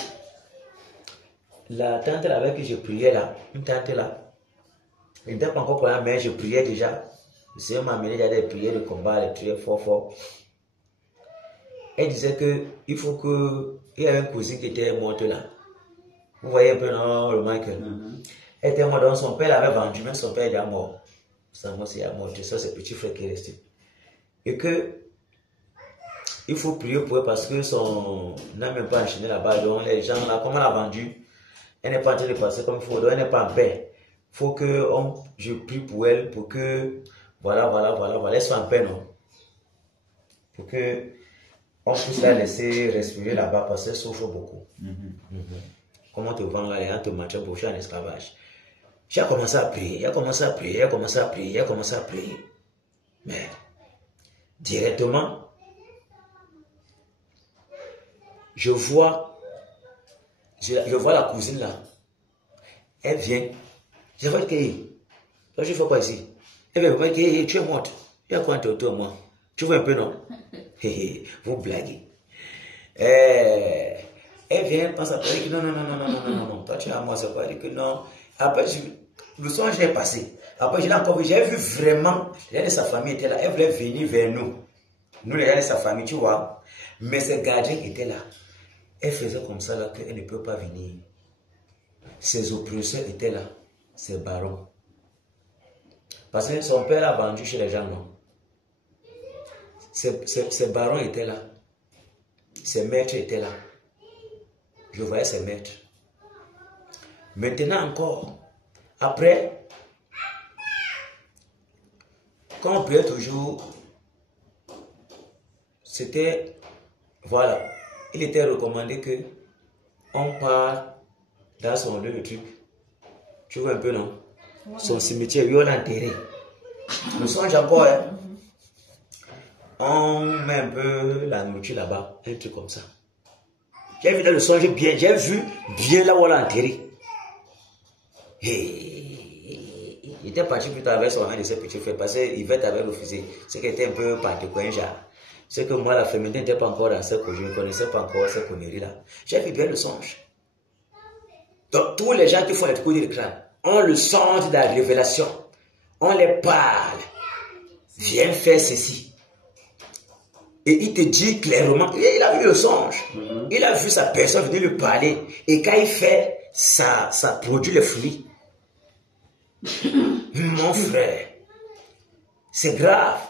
la tante là avec qui je priais là, une tante là, elle n'était pas encore pour mais je priais déjà. Le Seigneur m'a amené à des prières de combat, des prières fort. Elle disait que il faut que, il y avait un cousin qui était mort là. Vous voyez un peu non, le Michael. Elle était morte, donc son père l'avait vendu, même son père est déjà mort. Sa mort c'est mort, ça c'est petit frère qui est resté. Et que il faut prier pour elle parce que son n'a même pas enchaîné là-bas. Donc les gens là, comme elle a vendu, elle n'est pas en train de passer comme il faut, donc elle n'est pas en paix. Il faut que je prie pour elle, pour que voilà, elle soit en paix, non? Pour que on puisse la laisser respirer là-bas parce qu'elle souffre beaucoup. Comment te vendre là, te marcher pour faire un esclavage? J'ai commencé à prier, mais directement, je vois la cousine là. Elle vient. Je vois que toi, je fais quoi ici? Elle vient voir que tu es morte. Il y a quoi autour de moi? Tu vois un peu, non? Vous blaguez. Elle vient, pense à toi, elle dit non. Toi, tu es à moi, c'est pas dit que non. Après, le songe est passé. Après, j'ai vu vraiment, les gens de sa famille étaient là. Elle voulait venir vers nous. Nous, les gens de sa famille, tu vois. Mais ses gardiens étaient là. Elle faisait comme ça, là, qu'elle ne peut pas venir. Ses oppresseurs étaient là. Ses barons. Parce que son père a vendu chez les gens, non. Ses barons étaient là. Ses maîtres étaient là. Je voyais ses maîtres. Maintenant encore, après, quand on priait toujours, c'était, voilà, il était recommandé que on part dans son lieu de truc. Tu vois un peu, non? Son cimetière, il l'a enterré. Le songe encore, hein? On met un peu la nourriture là-bas, un truc comme ça. J'ai vu dans le songe bien, j'ai vu bien là où on l'a enterré. Il était parti plus tard avec son un de ses petits frères parce qu'Yvette avait refusé. Ce qui était un peu particulier. C'est que moi, la féminité n'était pas encore dans ce que je ne connaissais pas encore cette connerie-là. J'ai vu bien le songe. Donc, tous les gens qui font les coups de crâne ont le songe de la révélation. On les parle. Viens faire ceci. Et il te dit clairement, il a vu le songe. Il a vu sa personne venir lui parler. Et quand il fait, ça produit le fruit. Mon frère, c'est grave.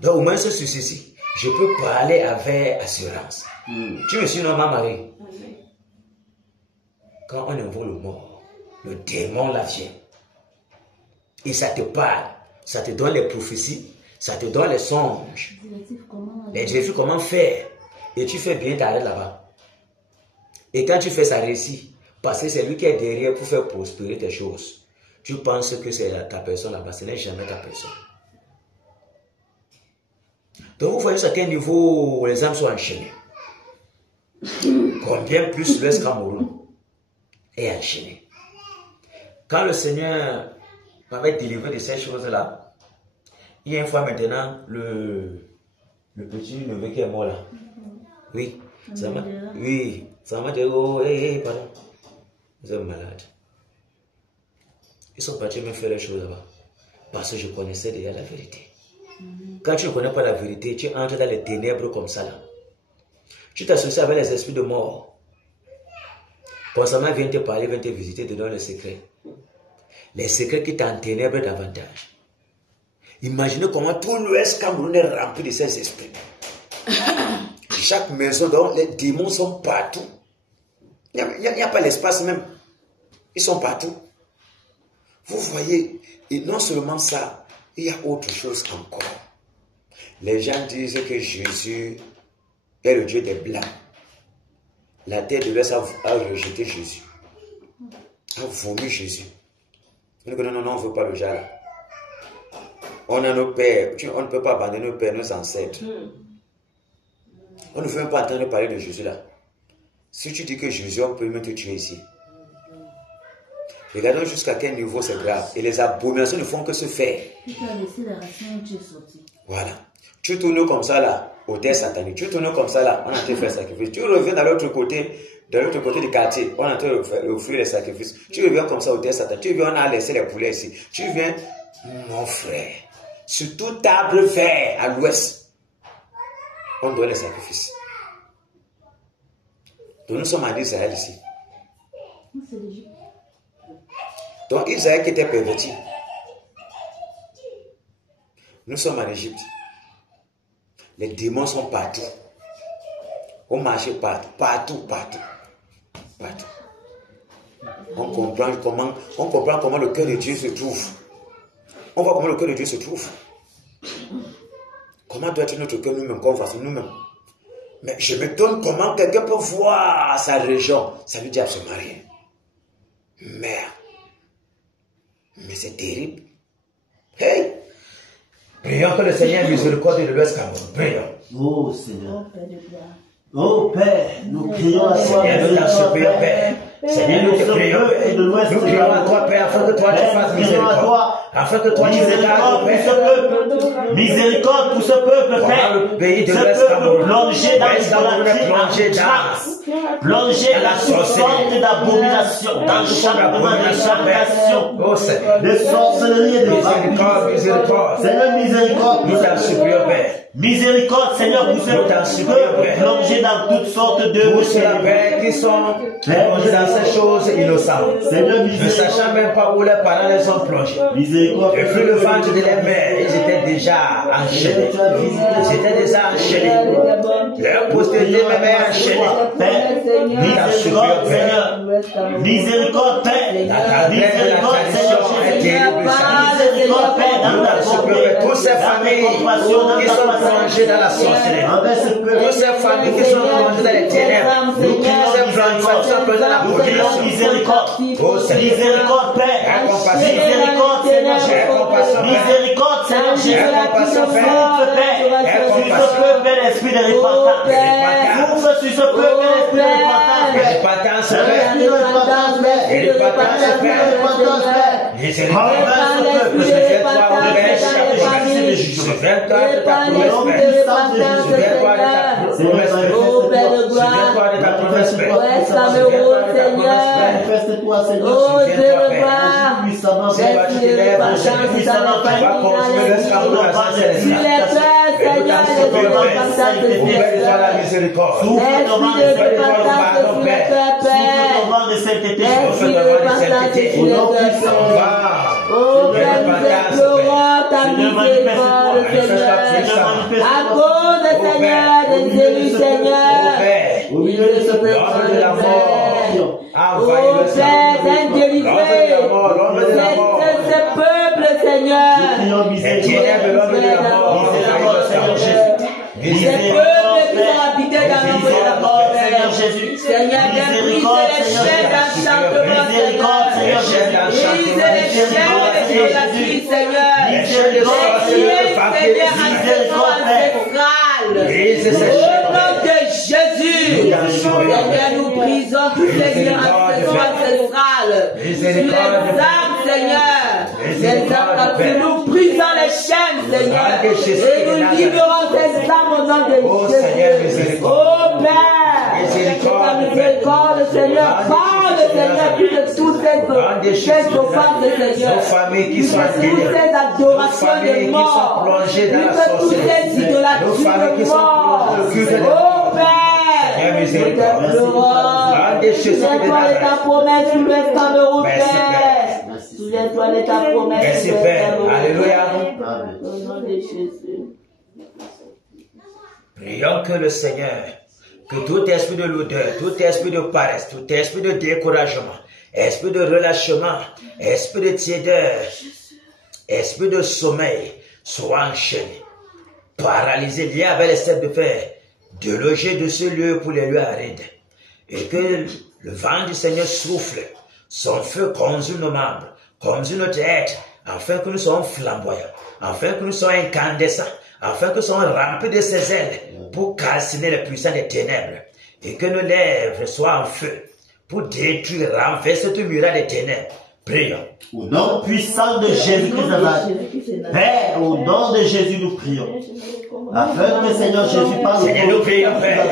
Donc, au moins, sur ceci, je peux parler avec assurance. Tu me suis normalement marié. Quand on invoque le mort, le démon là vient. Et ça te parle. Ça te donne les prophéties. Ça te donne les songes. Les directifs comment faire. Et tu fais bien t'arrêter là-bas. Et quand tu fais ça réussit. Parce que c'est lui qui est derrière pour faire prospérer tes choses. Tu penses que c'est ta personne là-bas. Ce n'est jamais ta personne. Donc vous voyez à quel niveau les âmes sont enchaînées. Combien plus l'Ouest Cameroun est enchaîné. Quand le Seigneur m'avait délivré de ces choses-là, il y a une fois maintenant le petit neveu qui est mort là. Oui, ça m'a dit, oh, hey, pardon. Vous êtes malade. Ils sont partis me faire les choses là-bas. Parce que je connaissais déjà la vérité. Quand tu ne connais pas la vérité, tu entres dans les ténèbres comme ça là. Tu t'associes avec les esprits de mort. Constamment vient te parler, vient te visiter, te donner les secrets. Les secrets qui t'enténèbrent davantage. Imaginez comment tout l'Ouest Cameroun est rempli de ces esprits. Chaque maison, dont les démons sont partout. Il n'y a pas l'espace même. Ils sont partout. Vous voyez, et non seulement ça, il y a autre chose encore. Les gens disent que Jésus est le Dieu des Blancs. La terre de l'Ouest a rejeté Jésus. A vomi Jésus. Non, on ne veut pas le genre. On a nos pères. On ne peut pas abandonner nos pères, nos ancêtres. On ne veut même pas entendre parler de Jésus là. Si tu dis que Jésus, on peut même te tuer ici. Regardons jusqu'à quel niveau c'est grave. Et les abominations ne font que se faire. Voilà. Tu tournes comme ça là, au terre satanique. Tu tournes comme ça là, on a en train de faire sacrifice. Tu reviens de l'autre côté du quartier, on a en train d'offrir les sacrifices. Tu reviens comme ça au terre satanique. Tu viens, on a laissé les poulets ici. Tu viens, mon frère, sur tout arbre vert à l'ouest, on doit les sacrifices. Donc nous sommes en Israël ici. Donc Israël qui était perverti. Nous sommes en Égypte. Les démons sont partout. On marche partout. On comprend comment le cœur de Dieu se trouve. On voit comment le cœur de Dieu se trouve. Comment doit être notre cœur nous-mêmes, qu'on fasse nous-mêmes. Mais je m'étonne comment quelqu'un peut voir sa région. Ça lui dit absolument rien. Merde. Mais c'est terrible. Hey! Prions que le Seigneur miséricorde de l'Ouest Cameroun. Prions. Oh Seigneur. Oh Père, nous prions à toi. Seigneur, nous t'en supplions, Père. Seigneur, nous te prions. Nous prions à toi, Père, afin que toi tu fasses miséricorde. Afin que toi tu regardes, Père. Miséricorde pour ce peuple, Père. Le pays de ce l'Ouest peuple Cameroun. plongé dans l'idolâtrie, plongé dans la sorte d'abomination, dans l'enchantation, de sorcellerie et de miséricorde. Seigneur, miséricorde. Nous t'en supplions, Père. Miséricorde, Seigneur, pour ce peuple plongé dans toutes sortes de pour ceux-là, Père, qui sont plongés dans ces choses innocentes. Seigneur, ne sachant même pas où les parents les ont plongés. Miséricorde. Depuis le ventre de les mères, ils étaient déjà enchaînés. Ils étaient déjà enchaînés. Leur postérité même est enchaînée. Miséricorde, Seigneur. Miséricorde, Père. Miséricorde, Seigneur. Miséricorde, Père, dans ta compagnie. Toutes ces familles qui sont plongées dans la sorcellerie. Toutes ces familles qui sont plongées dans les ténèbres. Toutes ces familles qui sont plongées dans la pollution. Miséricorde. Oh Seigneur. Miséricorde, Père. Miséricorde, Seigneur. Miséricorde, Seigneur. Sur ce peuple, l'esprit de repentance. Sur ce peuple, l'esprit de repentance. de repentance, l'esprit de repentance, oh Père de gloire, restaure-nous, Seigneur. Oh Dieu de gloire, l'esprit de repentance dans les familles, tu les pères, Seigneur, l'esprit de repentance sur les pères. L'esprit de repentance sur les pères, l'esprit de repentance sur les pères. Oh Père, nous implorons ta miséricorde, Seigneur. À cause, Seigneur, des élus, Seigneur. Au milieu de ce peuple, oh Père, d'un délivré, ce peuple, Seigneur. Ces peuples qui sont habités dans l'ombre de la mort, Seigneur, débrise les chaînes d'enchantement, Seigneur. Brise les chaînes de l'idolâtrie, Seigneur. Seigneur, ancestrale. Au nom de Jésus, Seigneur, nous brisons tous ces liens ancestrales. Sur les âmes, Seigneur. Les âmes, nous brisons les chaînes, Seigneur. Et nous libérons ces âmes au nom de Jésus. Oh Père, ta miséricorde, Seigneur. Parle, Seigneur, plus de toutes ces offenses, Seigneur. Plus de toutes ces adorations de mort. Plus de toutes ces idolâtries de mort. Oh Père, nous t'implorons. Souviens-toi de ta promesse sur le Cameroun, Père. Souviens-toi de ta promesse. Merci Père. Alléluia. Au nom de Jésus. Prions que le Seigneur, que tout esprit de lourdeur, tout esprit de paresse, tout esprit de découragement, esprit de relâchement, esprit de tiédeur, esprit de sommeil, soit enchaîné, paralysé, lié avec les sept de fer, délogé de ce lieu pour les lieux arides. Et que le vent du Seigneur souffle, son feu conduit nos membres, conduit notre être, afin que nous soyons flamboyants, afin que nous soyons incandescents, afin que nous soyons remplis de ses ailes pour calciner les puissants des ténèbres, et que nos lèvres soient en feu pour détruire, renverser toute muraille des ténèbres. Prions. Au nom puissant de Jésus-Christ de Nazareth, Père, au nom de Jésus, nous prions. Afin que le Seigneur Jésus parle Seigneur, nous prions, Père.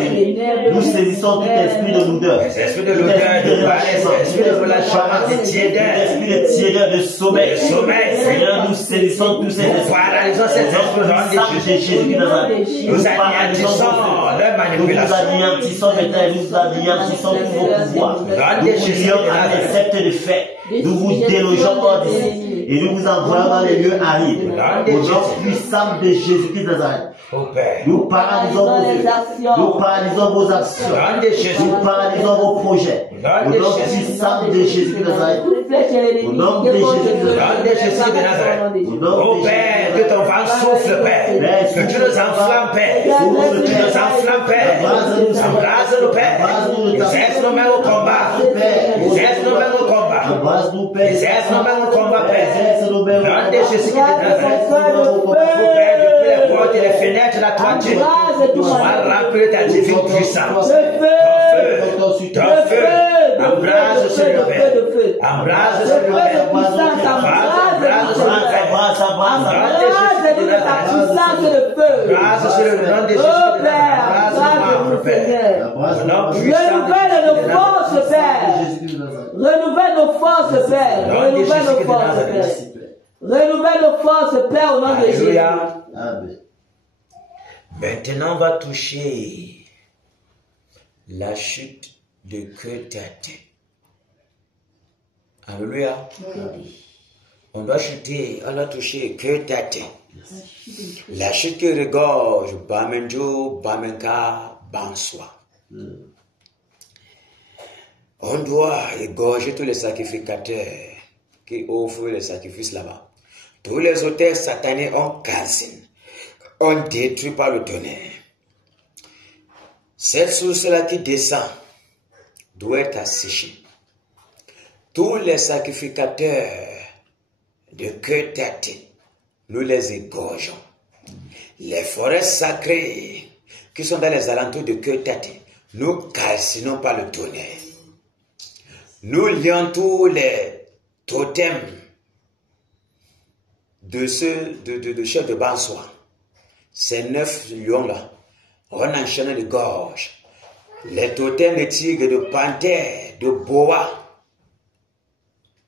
Nous saisissons tout esprit de lourdeur, Esprit de lourdeur, de paresse, esprit de relâchement, de tiédeur, esprit de tiédeur, de sommeil. Seigneur, nous saisissons tous ces esprits. Paralysons ces esprits de Jésus-Christ de Nazareth. Nous anéantissons leur manipulation. Nous anéantissons tous vos pouvoirs. Nous prions à l'accepte de fait. Nous vous délogeons hors d'ici et nous vous envoyons dans les lieux arides. Au nom puissant de Jésus-Christ de Nazareth. Nous paralysons vos actions. Nous paralysons vos actions. Nous paralysons vos projets. Au nom puissant de Jésus-Christ de Nazareth. Au nom de Jésus-Christ de Nazareth. Oh Père, que ton vent souffle, Père. Que tu nous enflammes, Père. Que tu nous enflammes, Père. Embrase-nous, Père. Exerce nos mains au combat. Exerce nos mains au combat. Exerce nos mains au combat, Père. Nom de Jésus-Christ de Nazareth. Oh Père, depuis les portes et les fenêtres de la toiture, sois rempli de ta divine puissance. Ton feu, embrase sur le Père. Embrase sur le Père. Embrase sur le Père. Embrase sur le nom de Jésus. Renouvelle nos forces, Père. Renouvelle nos forces, Père. Renouvelle nos forces, Père. Renouvelle nos forces, Père, au nom de Jésus. Amen. Maintenant, on va toucher la chute de Keutate. Alléluia. On doit chuter, on doit toucher Keutate. La chute qui regorge Bamenjo, Bamenka, Banswa. On doit égorger tous les sacrificateurs qui offrent les sacrifices là-bas. Tous les auteurs satanés ont calciné, ont détruit par le tonnerre. Cette source-là qui descend doit être asséchée. Tous les sacrificateurs de Keutate, nous les égorgeons. Les forêts sacrées qui sont dans les alentours de Keutate, nous calcinons par le tonnerre. Nous lions tous les totems de ceux de chefs de Bansoa. Ces 9 lions-là, on enchaîne les gorges. Les totems de tigres, de panthères, de boas,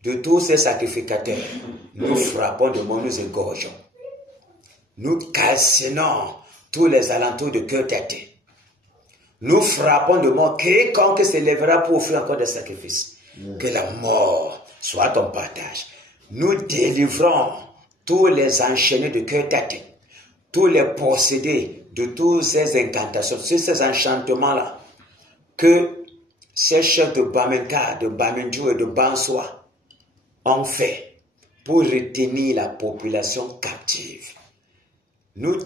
de tous ces sacrificateurs, nous frappons de mort, nous égorgeons. Nous calcinons tous les alentours de cœur-tête. Nous frappons de mort quiconque se lèvera pour offrir encore des sacrifices. Que la mort soit ton partage. Nous délivrons tous les enchaînés de cœur-tête, tous les possédés de toutes ces incantations, tous ces enchantements-là, que ces chefs de Bamenka, de Bamendjou et de Bansoa ont fait pour retenir la population captive. Nous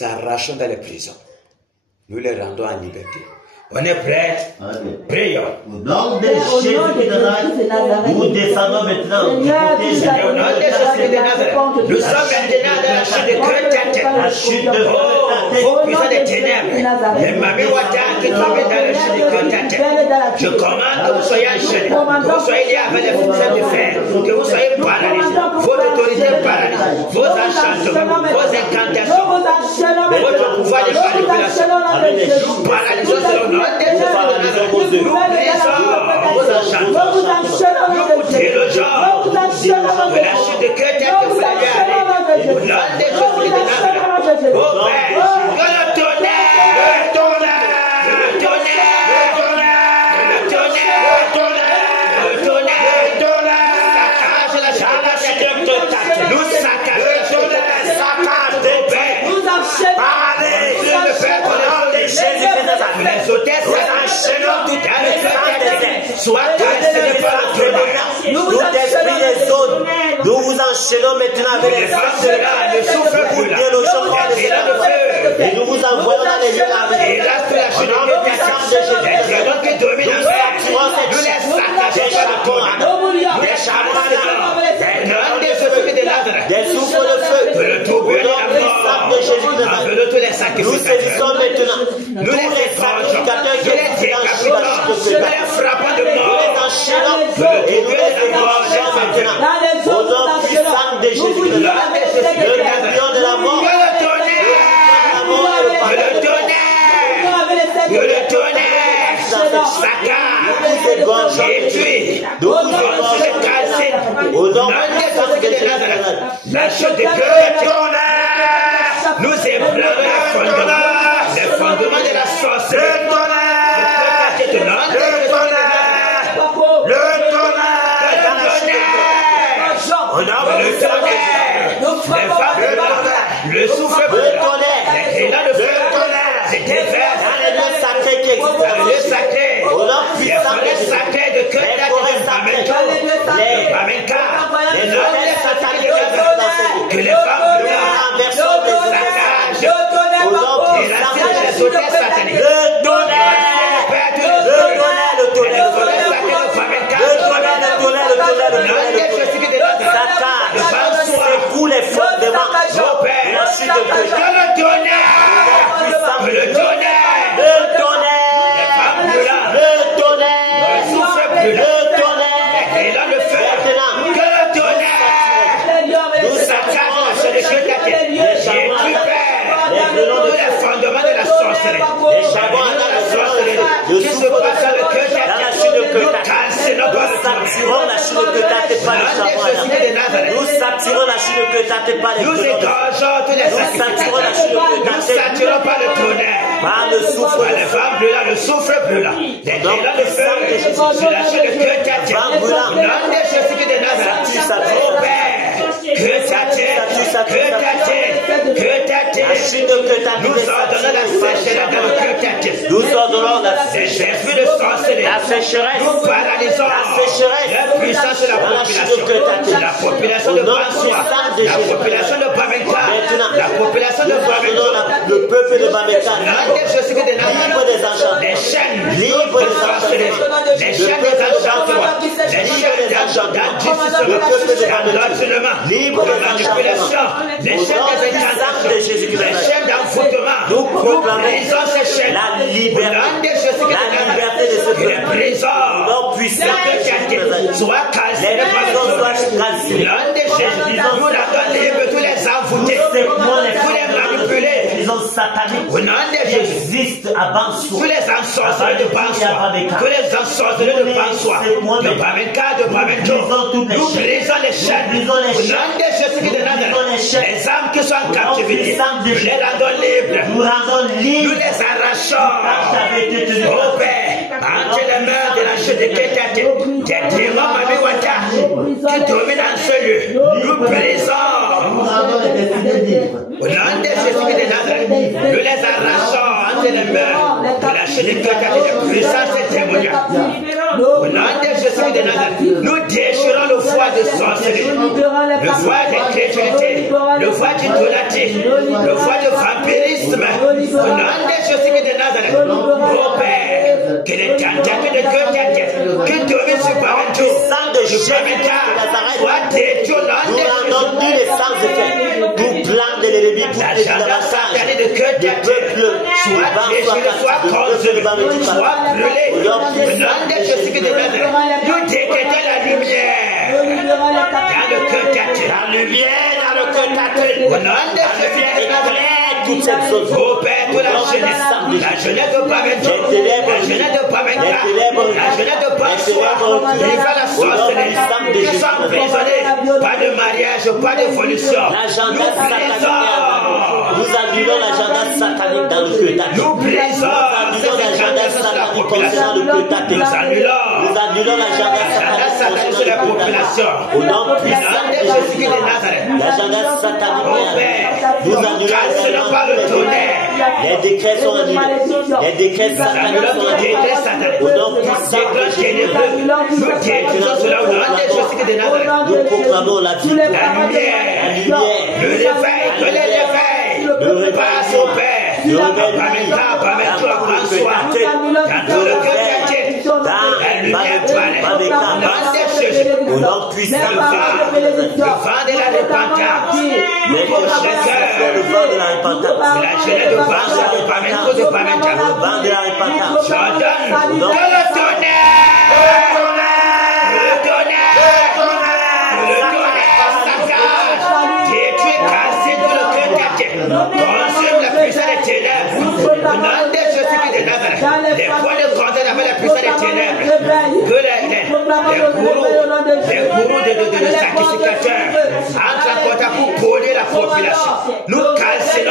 arrachons dans les prisons. Nous les rendons en liberté. On est prêts? Prions. Au nom de Jésus de Nazareth, nous descendons maintenant. Au nom de Jésus de Nazareth, nous sommes maintenant dans la chute de cœur-tête. Oh, puissant des ténèbres, les mamies Wata qui tombent dans la chute de cœur-tête. Je commande que vous soyez enchaînés, que vous soyez liés avec les ficelles de fer, que vous soyez paralysés, vos autorités paralysées, vos enchantements, vos incantations, votre pouvoir de manipulation. Nous paralysons selon nous. Nous délogeons de la chute de cœur que vous avez allé. Au nom de Jésus de Nazareth. Au Père, que le tonnerre, le tonnerre, le tonnerre, le tonnerre, le tonnerre, le tonnerre, saccage la chute de cœur. Nous saccageons la chute de cœur. Saccage des pères. Nous enchaînons. Allez, le Père, au nom de Jésus de Nazareth. Les hôtesses, enchaînons tout avec le cœur. Soit calciné par la création. Tout esprit des zones, nous vous enchaînons maintenant avec les forces de l'âme, le souffle brûlant, et nous vous envoyons dans les lieux armés. Au nom de puissance de Jésus, nous attirons des des souffles de feu. Au nom puissant de Jésus de Nazareth, nous saisissons maintenant tous les sacrificateurs qui sont dans la chute de feu. Nous les enchaînons et nous les égorgeons maintenant. Au nom puissant de Jésus de Nazareth, le lion de la mort, le tonnerre, saccage, détruit, au nom puissant de Jésus de Nazareth, la chute de cœur, nous ébranlons les fondements de la sorcellerie. Le souffle, le tonnerre, les élans de feu, c'est des vers dans les lieux sacrés qui existent, dans les lieux sacrés, les forêts sacrées de cœur de Bamenka, les hôtels sataniques que les femmes saccagent, et la terre des hôtels sataniques. Le tonnerre, le tonnerre, les forêts sacrées de Bamenka, le secoue les fondements. Le tonnerre, le tonnerre, le tonnerre, le tonnerre, le souffle brûlant, le tonnerre, et là le feu, que le tonnerre, nous saccageons la chaîne de cœur, et tu perds les fondements de la sorcellerie, les charbons dans la sorcellerie, qui se passe dans le cœur, nous calcinons par le s'attirons la chute de cœur, pas les charbons. Nous s'attirons la chute de cœur, pas les nous égorgeons tous les sacrifices. Nous s'attirons par le tonnerre, par le souffle, par les flammes brûlantes, le souffle brûlant, les élans de feu, sur la chaîne de cœur, au nom de Jésus de Nazareth, au Père, nous ordonnons la sécheresse dans le cœur, nous ordonnons la sécheresse de sorcellerie, la sécheresse, nous paralysons la sécheresse, la puissance de la population de Bansoa, la population de Bamenka, la population de Bamenka, le peuple de Bamenka, libre des enchantements, les chaînes, libre des enchantements, les chaînes des enchantements, les chaînes d'endoctrinement, libre de manipulation, les chaînes des incantations, les chaînes d'envoûtement, nous proclamons ces chaînes, la liberté de ce peuple. les prisons, soit calciné par le tonnerre. Nom de Jésus, nous rendons libre tous les envoûtés, tous les manipulés. Au nom de Jésus, tous les ensorcelés de Bansoir, tous les ensorcelés de Bansoir, de Bamenka, de Bamento, nous brisons les chaînes. Au nom de Jésus de Nazareth, les âmes qui sont en captivité, nous les rendons libres. Nous les arrachons. Oh Père, entre les mains de la chute de Kétate, des démons Mamiwata qui dominent en ce lieu, nous brisons. Au nom de Jésus de Nazareth, nous les arrachons entre les mains de la chute de Kétate, des puissances démoniaques. Au nom de Jésus de Nazareth, nous déchirons le foie de sorcellerie, le foie d'incrédulité, le foie d'idolâtrie, le foie de vampirisme. Au nom de Jésus de Nazareth, oh Père, que les tentations de Kétate qui dominent sur Bamentou, sur Bamenka, soient détruits au nom de Jésus. La gendarme satanée de Kétate soit déchirée, soit consumée, soit brûlée. Au nom de Jésus de Nazareth, nous décrétons la lumière dans le Kétate. La lumière dans le Kétate. Au nom de Jésus de Nazareth, toute cette chose. Oh Père, toute la jeunesse de Bamentou, la jeunesse de Bamenka, la jeunesse de Bansoir, vivant la sorcellerie, qui sont emprisonnés, pas de mariage, pas d'évolution. Nous annulons l'agenda satanique dans le Kétate. Nous brisons l'agenda satanique concernant le Kétate. Nous annulons l'agenda satanique sur la population. Au nom puissant de Jésus de Nazareth. L'agenda satanique. Nous annulons par le tonnerre. Les décrets sont annulés. Les décrets sataniques sont annulés. Au nom puissant de Jésus. Nous proclamons la victoire. La lumière. Le réveil. Le passe au Père. Le réveil. Au nom puissant le vent de la repentance. Le vent de la repentance. La jeunesse de Bansoir, de Bamentou, de Bamenka. Le vent de la repentance. J'ordonne que le tonnerre. Le tonnerre saccage. Détruit, casse tout le Kétate. Consume la puissance des ténèbres. Au nom de Jésus de Nazareth. Les points de contact avec la puissance des ténèbres. Que les gourous de sacrificateurs entrent en contact pour polluer la population. Nous cassons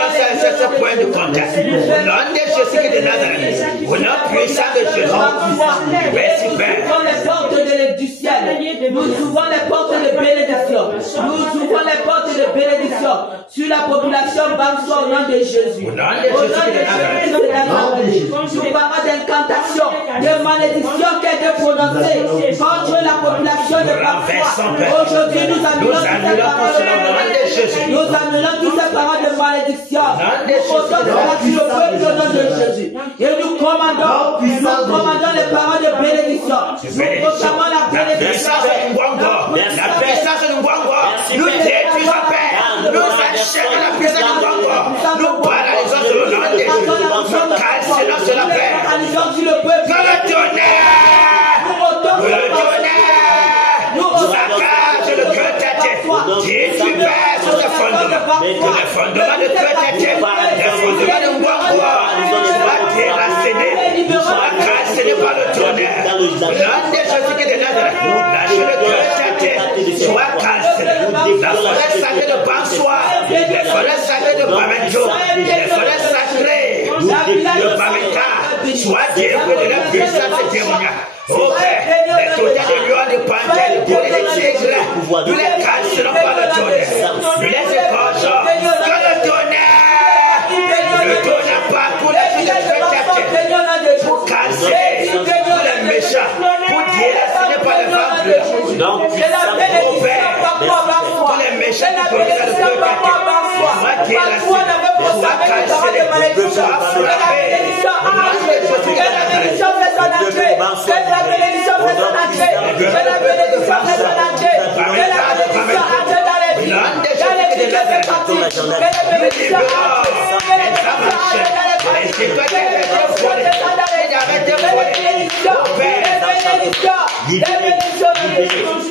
ce point de contact. Au nom de Jésus de Nazareth. Au nom puissant de Jésus. Merci Père. Nous ouvrons les portes du ciel. Nous ouvrons les portes de bénédiction. Nous ouvrons les portes de bénédiction sur la population Bansoir au nom de Jésus. Au nom de Jésus de Nazareth. Nous parlons d'incantation, de malédiction qui a été prononcée contre la population de Bansoir. Aujourd'hui, nous annulons toutes ces paroles de malédiction. Nous posons sur le peuple au nom de Jésus. Et nous commandons les paroles de bénédiction. Nous proclamons la bénédiction. La puissance de Ngwangwa, nous détruisons la paix. Nous achèvons la puissance de Ngwangwa. Nous paralysons sur le nom de Jésus. Nous cassons sur la paix. Que le tonnerre, saccage le Kétate. Détruis Père sur ce fondement. Que le fondement de Kétate, le fondement de Ngwangwa soit déraciné, soit cassé par le tonnerre. Au nom de Jésus de Nazareth, la jeune Kétate soit cassée. La forêt sacrée de Bansoir, les forêts sacrées de Bamentou, les forêts sacrées de Bamenka soient détruites de la puissance démoniaque. Oh Père, les totems de lions, de panthères, de poulets, de tigres, nous les casserons par le tonnerre. Nous les écorchons. Que le tonnerre parcourt la vie de Kétate pour casser tous les méchants, pour déraciner par les vampires. Donc, oh Père, tous les méchants qui dominent le Kétate soient déracinés, soient cassés, soient frappés.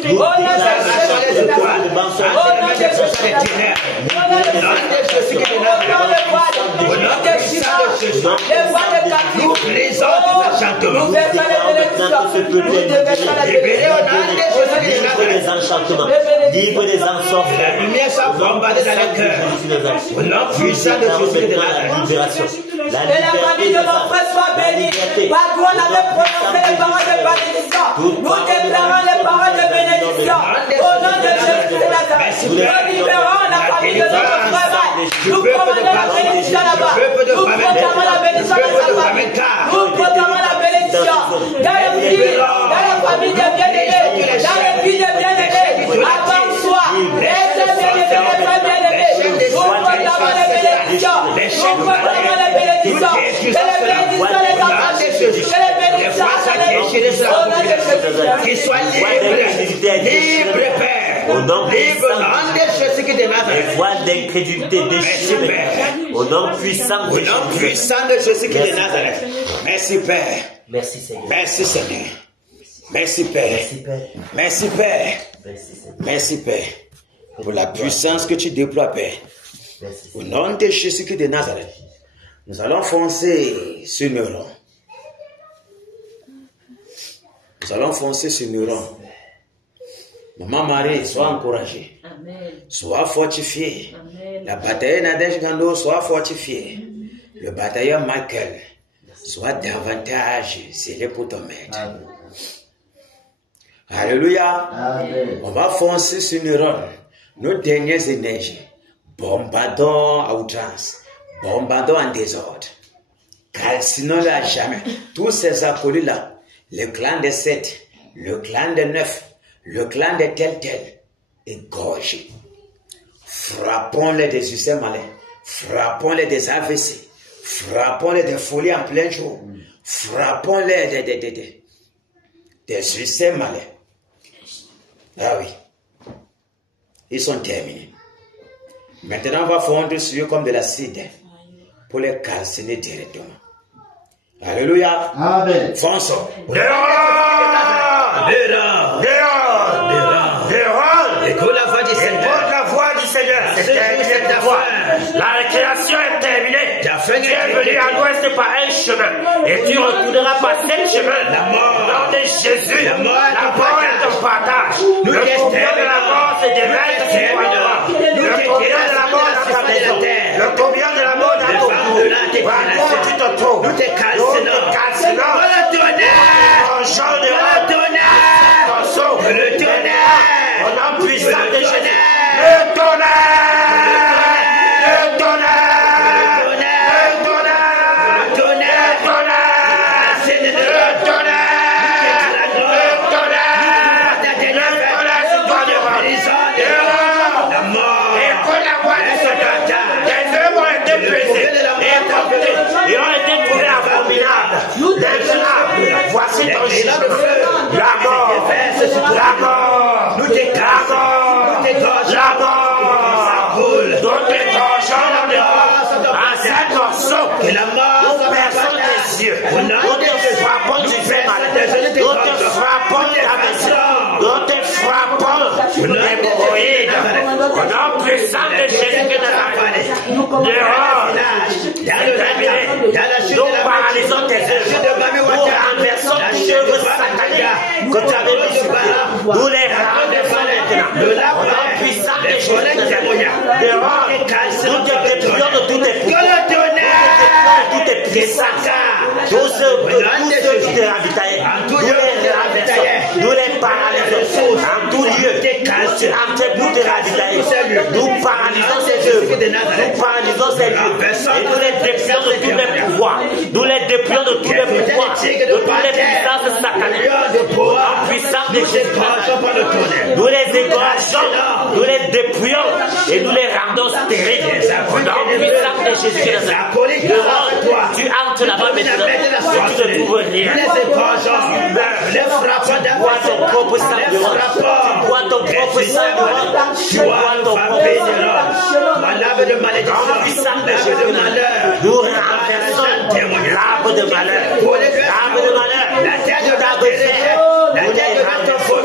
Nous déclarons le pouvoir de mensonge. Libre des enchantements. La lumière soit bombardée dans les cœurs. Au nom puissant de Jésus de Nazareth. Que la famille de mon frère soit bénie. Partout on avait prononcé les paroles de bénédiction. Nous déclarons les paroles de bénédiction. Au nom de Jésus de Nazareth. Nous libérons la famille de notre frère. Nous commandons la bénédiction là-bas. Nous proclamons la bénédiction dans sa famille. Nous proclamons la bénédiction dans la famille des bien-aimés. Dans les vies des bien-aimés. Avant soi. Les bien-aimés, les frères bien-aimés. Nous proclamons la bénédiction. Nous proclamons la bénédiction. Qu'il soit libre, Père. Au nom des voiles d'incrédulité déchirées. Au nom puissant de Jésus de Nazareth. Merci, Père. Merci, Seigneur. Merci, Seigneur. Merci, Père. Merci, Père. Merci, Père. Pour la puissance que tu déploies, Père. Au nom de Jésus de Nazareth. Nous allons foncer sur nos rangs. Nous allons foncer sur nos rangs. Maman Marie, sois encouragée. Amen. Sois fortifiée. Amen. La bataille Nadège Gando, sois fortifiée. Le batailleur Michael, soit davantage scellé pour ton maître. Alléluia. Amen. On va foncer sur nos rangs. Nos dernières énergies. Bombardons à outrance. Bombardons en désordre. Calcinons-le à jamais. Tous ces acolytes-là, le clan des 7, le clan des 9, le clan des tel, égorgés. Frappons-les des succès malins. Frappons-les des AVC. Frappons-les des folies en plein jour. Frappons-les des succès malins. Ah oui. Ils sont terminés. Maintenant, on va fondre sur eux comme de l'acide pour les calciner directement. Alléluia. Amen. Fonçons. Écoute la voix du Seigneur. Écoute la voix du Seigneur. C'est terminé pour toi. La récréation est terminée. Tu es venu à l'ouest par un chemin. Et tu retourneras par 7 chemins. Au nom de Jésus. La mort est ton partage. Le combien de la mort se déverse sur toi. Le combien de la mort dans ta maison. Le combien de la mort dans ton cou. Partout où tu te trouves. Nous te calcinons. Le tonnerre. Au nom puissant de Jésus. Le tonnerre. Le tonnerre. Le tonnerre. Le tonnerre. Le tonnerre. Le tonnerre. Le tonnerre sur toi devant. Écoute la voix du Seigneur. Tes œuvres ont été pesées et comptées. Ils ont été trouvés abominables. Maintenant, voici ton jugement. La mort. La mort. Nous t'égorgeons. La mort. Nous t'égorgeons en 7 morceaux. Que la mort nous perçons les yeux. Nous te frappons du fait mal. Nous te frappons la maison. Nous te frappons l'hémorroïde. Au nom puissant de Jésus de Nazareth. Dehors. Nous paralysons tes œuvres. Nous renversons tes œuvres sataniques que tu avais mis sur pied. Nous les renversons maintenant. Au nom puissant de Jésus de Nazareth. Dehors. Nous te détruisons de tous tes puissances. Tous ceux qui te ravitaillaient. Nous les renversons. Nous les paralysons. En tout lieu. Nous te ravitailler. Nous paralysons ces œuvres. Nous paralysons ces lieux. Et nous les déplions de tous les pouvoirs. Nous les déplions de tous les pouvoirs. De toutes les puissances sataniques. Puissances de Jésus. Nous les égorgeons. Nous les déplions. Et nous les rendons stériles. Dans le puissance de Jésus. Dehors, tu entres là-bas maintenant. Et tu ne trouves rien. Tu meurs. Tu bois ton propre sang dehors. Tu bois ton propre sang dehors. Tu bois ton propre sang dehors. Dans le puissance de Jésus. Nous renversons l'arbre de malheur. L'arbre de malheur. La terre de ta nous les renversons.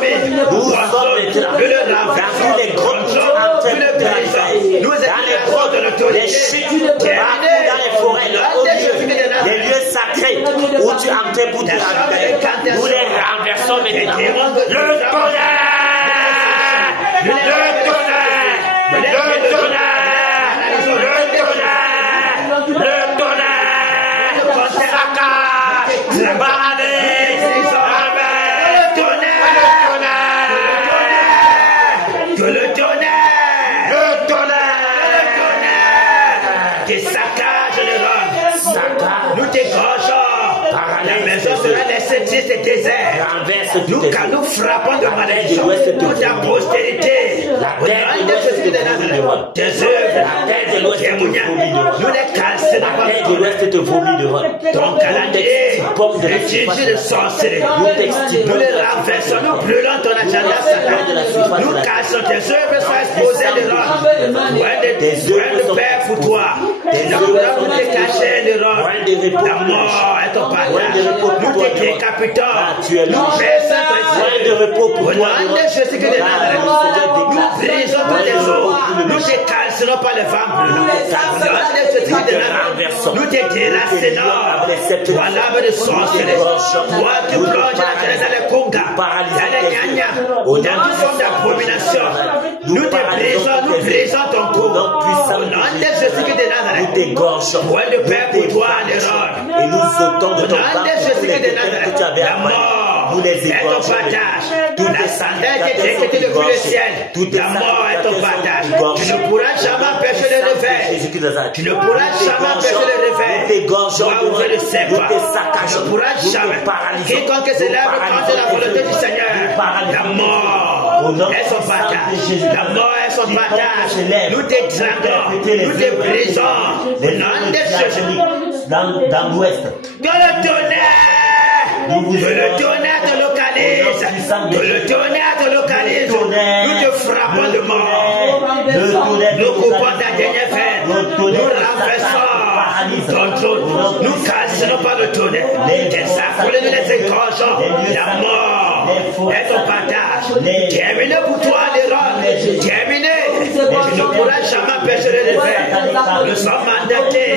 Nous sommes maintenant. Nous le renversons. Dans les grottes, tu es en train de terrasser. Dans les grottes, les chutes, partout dans les forêts, les hauts lieux, les lieux sacrés où tu es en train pour te ravitailler. Nous les renversons maintenant. Le tonnerre! Le tonnerre! Le tonnerre! Le tonnerre! Saccage! Baradez! Le tonnerre! Que le tonnerre! Le tonnerre! Tes saccages de l'homme! Saccage! Nous t'égorgeons! La maison sera laissée triste et désert. Nous frappons de malédiction pour ta postérité. Tes œuvres, nous les calcinons. Ton calendrier, utilise de sorcellerie. Nous les renversons, nous brûlons ton agenda sacré. Nous cassons tes œuvres, sont exposées de l'homme. Point de paix pour toi. Nous pourrons te cacher de l'homme. La mort est ton partage. Nous te décapitons. Nous baissons ton de repos pour toi. Au nom de Jésus de Nazareth, nous brisons tous les os. Nous te calcinons par les vents brûlants. Au nom de Jésus de Nazareth, nous te déracinons. Toi l'âme de sorcellerie. Toi tu plonges la terre dans les congas, dans les gnagnas, dans toute forme d'abomination. Nous te brisons ton cou. Au nom de Jésus de Nazareth, point de paix pour toi, Néron. Et nous sautons de ton bas pour les que tu avais à mort. Nous les est ton partage. La santé qui était depuis le ciel. La mort est ton partage. Tu ne pourras jamais empêcher le réveil. Tu ne pourras jamais empêcher le réveil. Toi ouvrir le Seigneur. Tu ne pourras jamais. Quiconque se lève contre la volonté du Seigneur. La mort est son partage. La mort est son partage. Nous t'étranglons. Nous te brisons. Au nom de Jésus. Dans l'ouest. Que le tonnerre te localise. Que le tonnerre te localise. Nous te frappons de mort. Nous coupons ta dernière veine. Nous renversons ton trône. Nous cassons par le tonnerre. Tes affolés, nous les égorgeons. La mort est ton partage. Terminé pour toi, Néron. Terminé. Tu ne pourras jamais empêcher le réveil. Nous sommes mandatés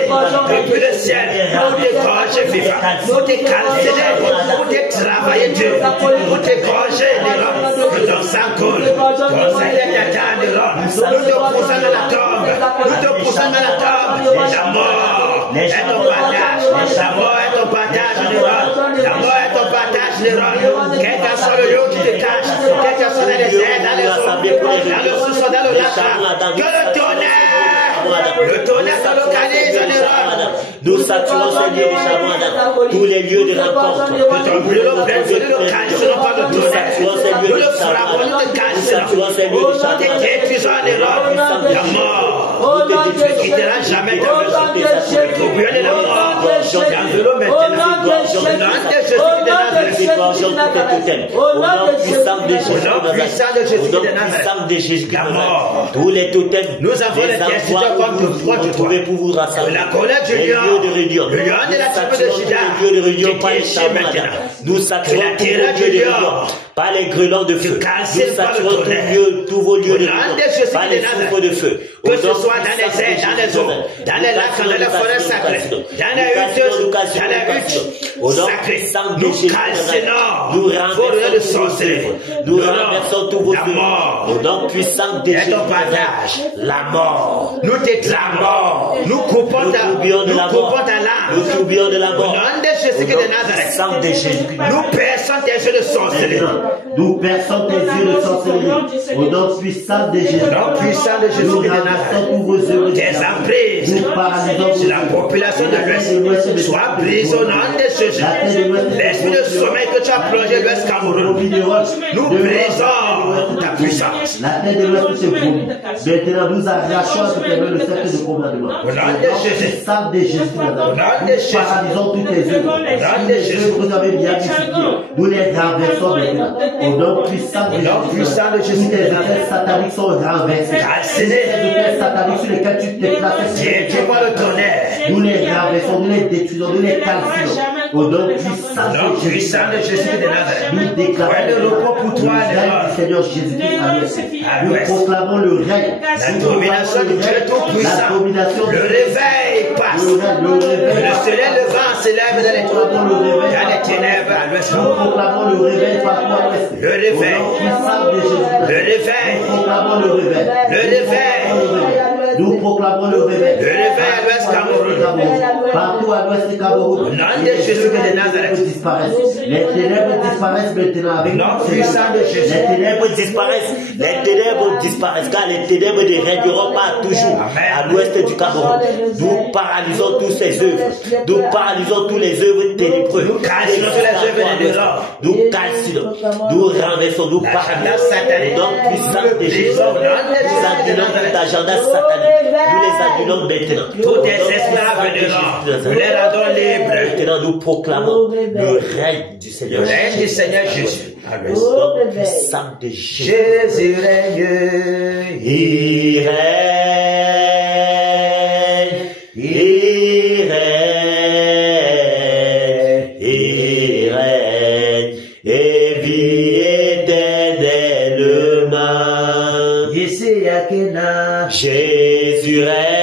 depuis le ciel pour t'égorger vivant, pour te calciner, pour te travailler dur, pour t'égorger, Néron. Que ton sang coule. Ton Seigneur t'attend, Néron. Nous te poussons dans la tombe. Nous te poussons dans la tombe. La mort est ton partage. La mort est ton partage, Néron. La mort est ton partage, Néron. Quel que soit le lieu qui te cache, quel que soit les airs, dans les eaux, dans le sous-sol, dans le lac, que le tonnerre se localise, Néron. Nous saturons ces lieux de charbon, tous les lieux de rencontre. Nous saturons ces lieux de charbon. Nous saturons ces lieux de charbon. Nous détruisons, Néron. La mort ne quittera jamais ta maison. Pour brûler la mort, dans maintenant. Au nom puissant de Jésus, tous les totems, nous avons les endroits où vous trouvez pour vous rassembler. Les lieux de réunion. Nous saturons tous les lieux de réunion par les charbons. Nous saturons tous les lieux de réunion par les grelons de feu. Nous saturons tous vos lieux de réunion par les souffles de feu. Que ce soit dans les airs, dans les eaux, dans les lacs, dans les forêts sacrées, dans les huttes sacrées, nous calcinons nous renversons de sorcellerie. Nous renversons tous vos morts. Au nom puissant de Jésus. La mort. Nous la mort. Nous coupons ta langue. Nous tourbillons de la mort. Au nom de Jésus de Nazareth. Nous perçons tes yeux de sorcellerie. Nous perçons tes yeux de sorcellerie. Au nom puissant de Jésus. Nous renversons tous vos œuvres. Tes emprises sur la population de l'Ouest soient brisées au nom de Jésus. L'esprit de sommeil que tu as plongé l'Ouest Cameroun, nous brisons ta puissance. La terre de l'Ouest se vomit. Maintenant nous arrachons à tout le cercle de commandement. Au nom de Jésus. Sang de Jésus. Nous paralysons toutes tes œuvres. Les œuvres que vous avez bien multipliées, nous les renversons maintenant. Au nom puissant de Jésus. Tes affaires sataniques sont renversées. Les affaires sataniques sur lesquelles tu te places. Tu vois le tonnerre. Nous les renversons, nous les détruisons, nous les calcinons. Au nom puissant de Jésus de Nazareth. Nous déclarons le repos pour toi, le règne du Seigneur Jésus-Christ à l'ouest. Nous proclamons le règne. La domination du Dieu Tout-Puissant. Le réveil passe. Le soleil levant s'élève dans les ténèbres à l'ouest. Nous proclamons le réveil partout à l'ouest. Le réveil. Le réveil. Nous proclamons le réveil. Le réveil. Nous proclamons le réveil. Le réveil à l'ouest Cameroun. Partout à l'ouest du Cameroun. Au nom de Jésus de Nazareth. Les ténèbres disparaissent maintenant avec nom puissant de Jésus. Les ténèbres disparaissent. Les ténèbres disparaissent car les ténèbres ne régneront pas toujours à l'ouest du Cameroun. Nous paralysons toutes ces œuvres. Nous paralysons tous les œuvres ténébreuses. Nous calcinons toutes les œuvres de l'or. Nous calcinons. Nous renversons. Nous paralysons. Le nom puissant de Jésus. Nous annulons tout agenda satanique. Nous les annulons maintenant. Tous les esclaves de l'or. Nous les rendons libres. Maintenant nous proclamons le règne du Seigneur. Le règne du Seigneur Jésus. Le nom puissant de Jésus. Jésus règne. Il règne. Il règne. Il règne. Et vit éternellement. Ici Yakena. Jésus règne.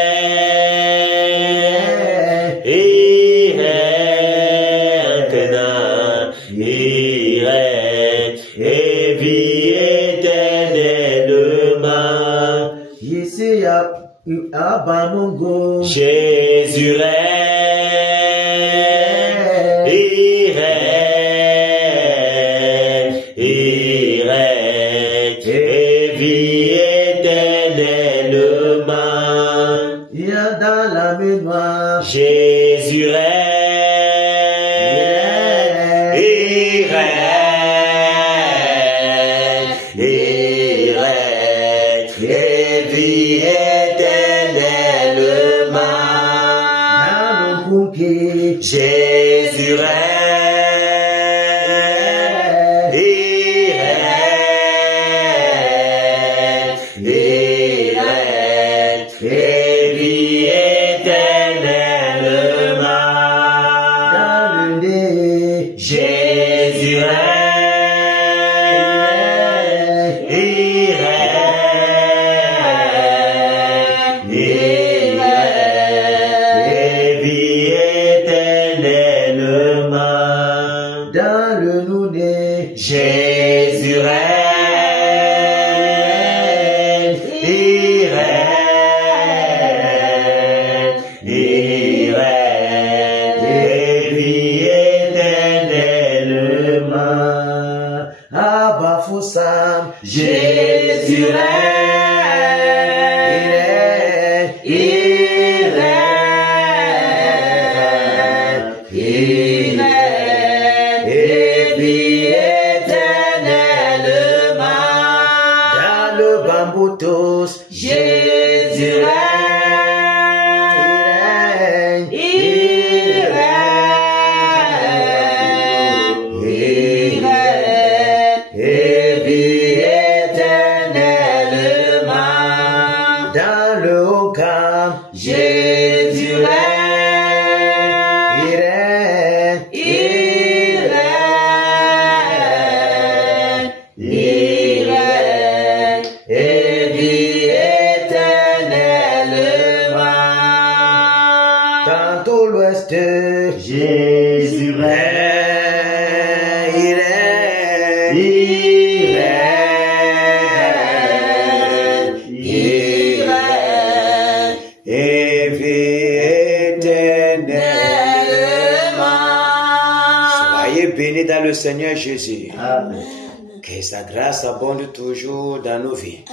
Jésus règne, il règne, il règne, et vit éternellement. Il y a dans la mémoire. Jésus règne, il règne, il règne, et vit Jésus règne, il règne, il règne, et vit éternellement. Dans le nez, Jésus règne, il règne, il règne, et vit éternellement. dans le nouné, Jésus règne, il règne, il règne, et vit éternellement. Abba Foussam, Jésus règne, il règne, il règne, et vit éternellement. dans le Bamboutos, Jésus règne, il règne, il règne, et vit éternellement. dans le Hokam, Jésus règne, il règne, il règne, et vit éternellement. dans tout l'ouest, Jésus règne, il règne, il règne, il règne, et vit éternellement. Soyez bénis dans le Seigneur Jésus. Amen. Que sa grâce abonde toujours dans nos vies.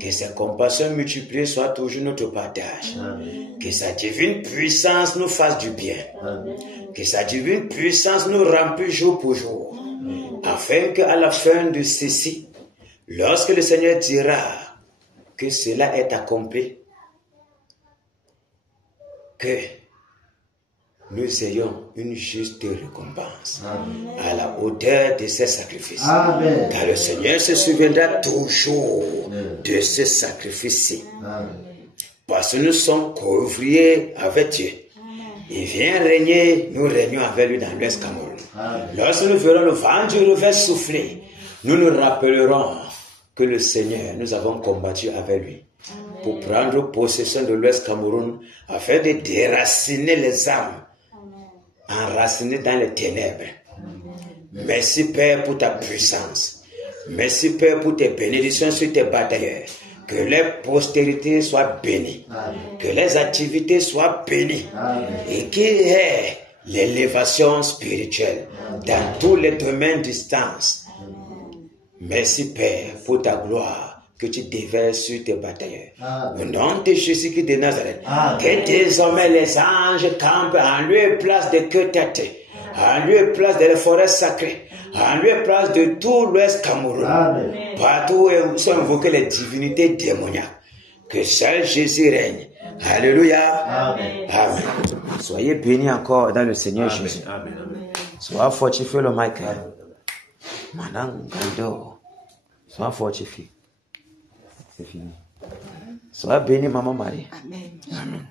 Que sa compassion multipliée soit toujours notre partage. Amen. Que sa divine puissance nous fasse du bien. Amen. Que sa divine puissance nous remplisse jour pour jour. Afin qu'à la fin de ceci, lorsque le Seigneur dira que cela est accompli, que nous ayons une juste récompense à la hauteur de ces sacrifices. Amen. Car le Seigneur se souviendra toujours de ce sacrifice-ci. Amen. Parce que nous sommes co-ouvriers avec Dieu. Il vient régner, nous régnons avec lui dans l'Ouest Cameroun. Lorsque nous verrons le vent du revers souffler, nous nous rappellerons que le Seigneur, nous avons combattu avec lui pour prendre possession de l'Ouest Cameroun afin de déraciner les âmes enracinées dans les ténèbres. Merci Père pour ta puissance. Merci Père pour tes bénédictions sur tes batailleurs. Que les postérités soient bénies. Que les activités soient bénies. Et qu'il y ait l'élévation spirituelle dans tous les domaines distance. Merci Père pour ta gloire que tu déverses sur tes batailleurs. Au nom de Jésus-Christ de Nazareth, que désormais les anges campent en lieu et place de Queutete, en lieu et place des forêts sacrées, en lieu et place de tout l'Ouest Cameroun, partout où sont invoquées les divinités démoniaques. Que seul Jésus règne. Alléluia. Amen. Soyez bénis encore dans le Seigneur Jésus. Sois fortifié le Michael. Madame Gando. Sois fortifié. C'est fini. Sois béni, Maman Marie. Amen.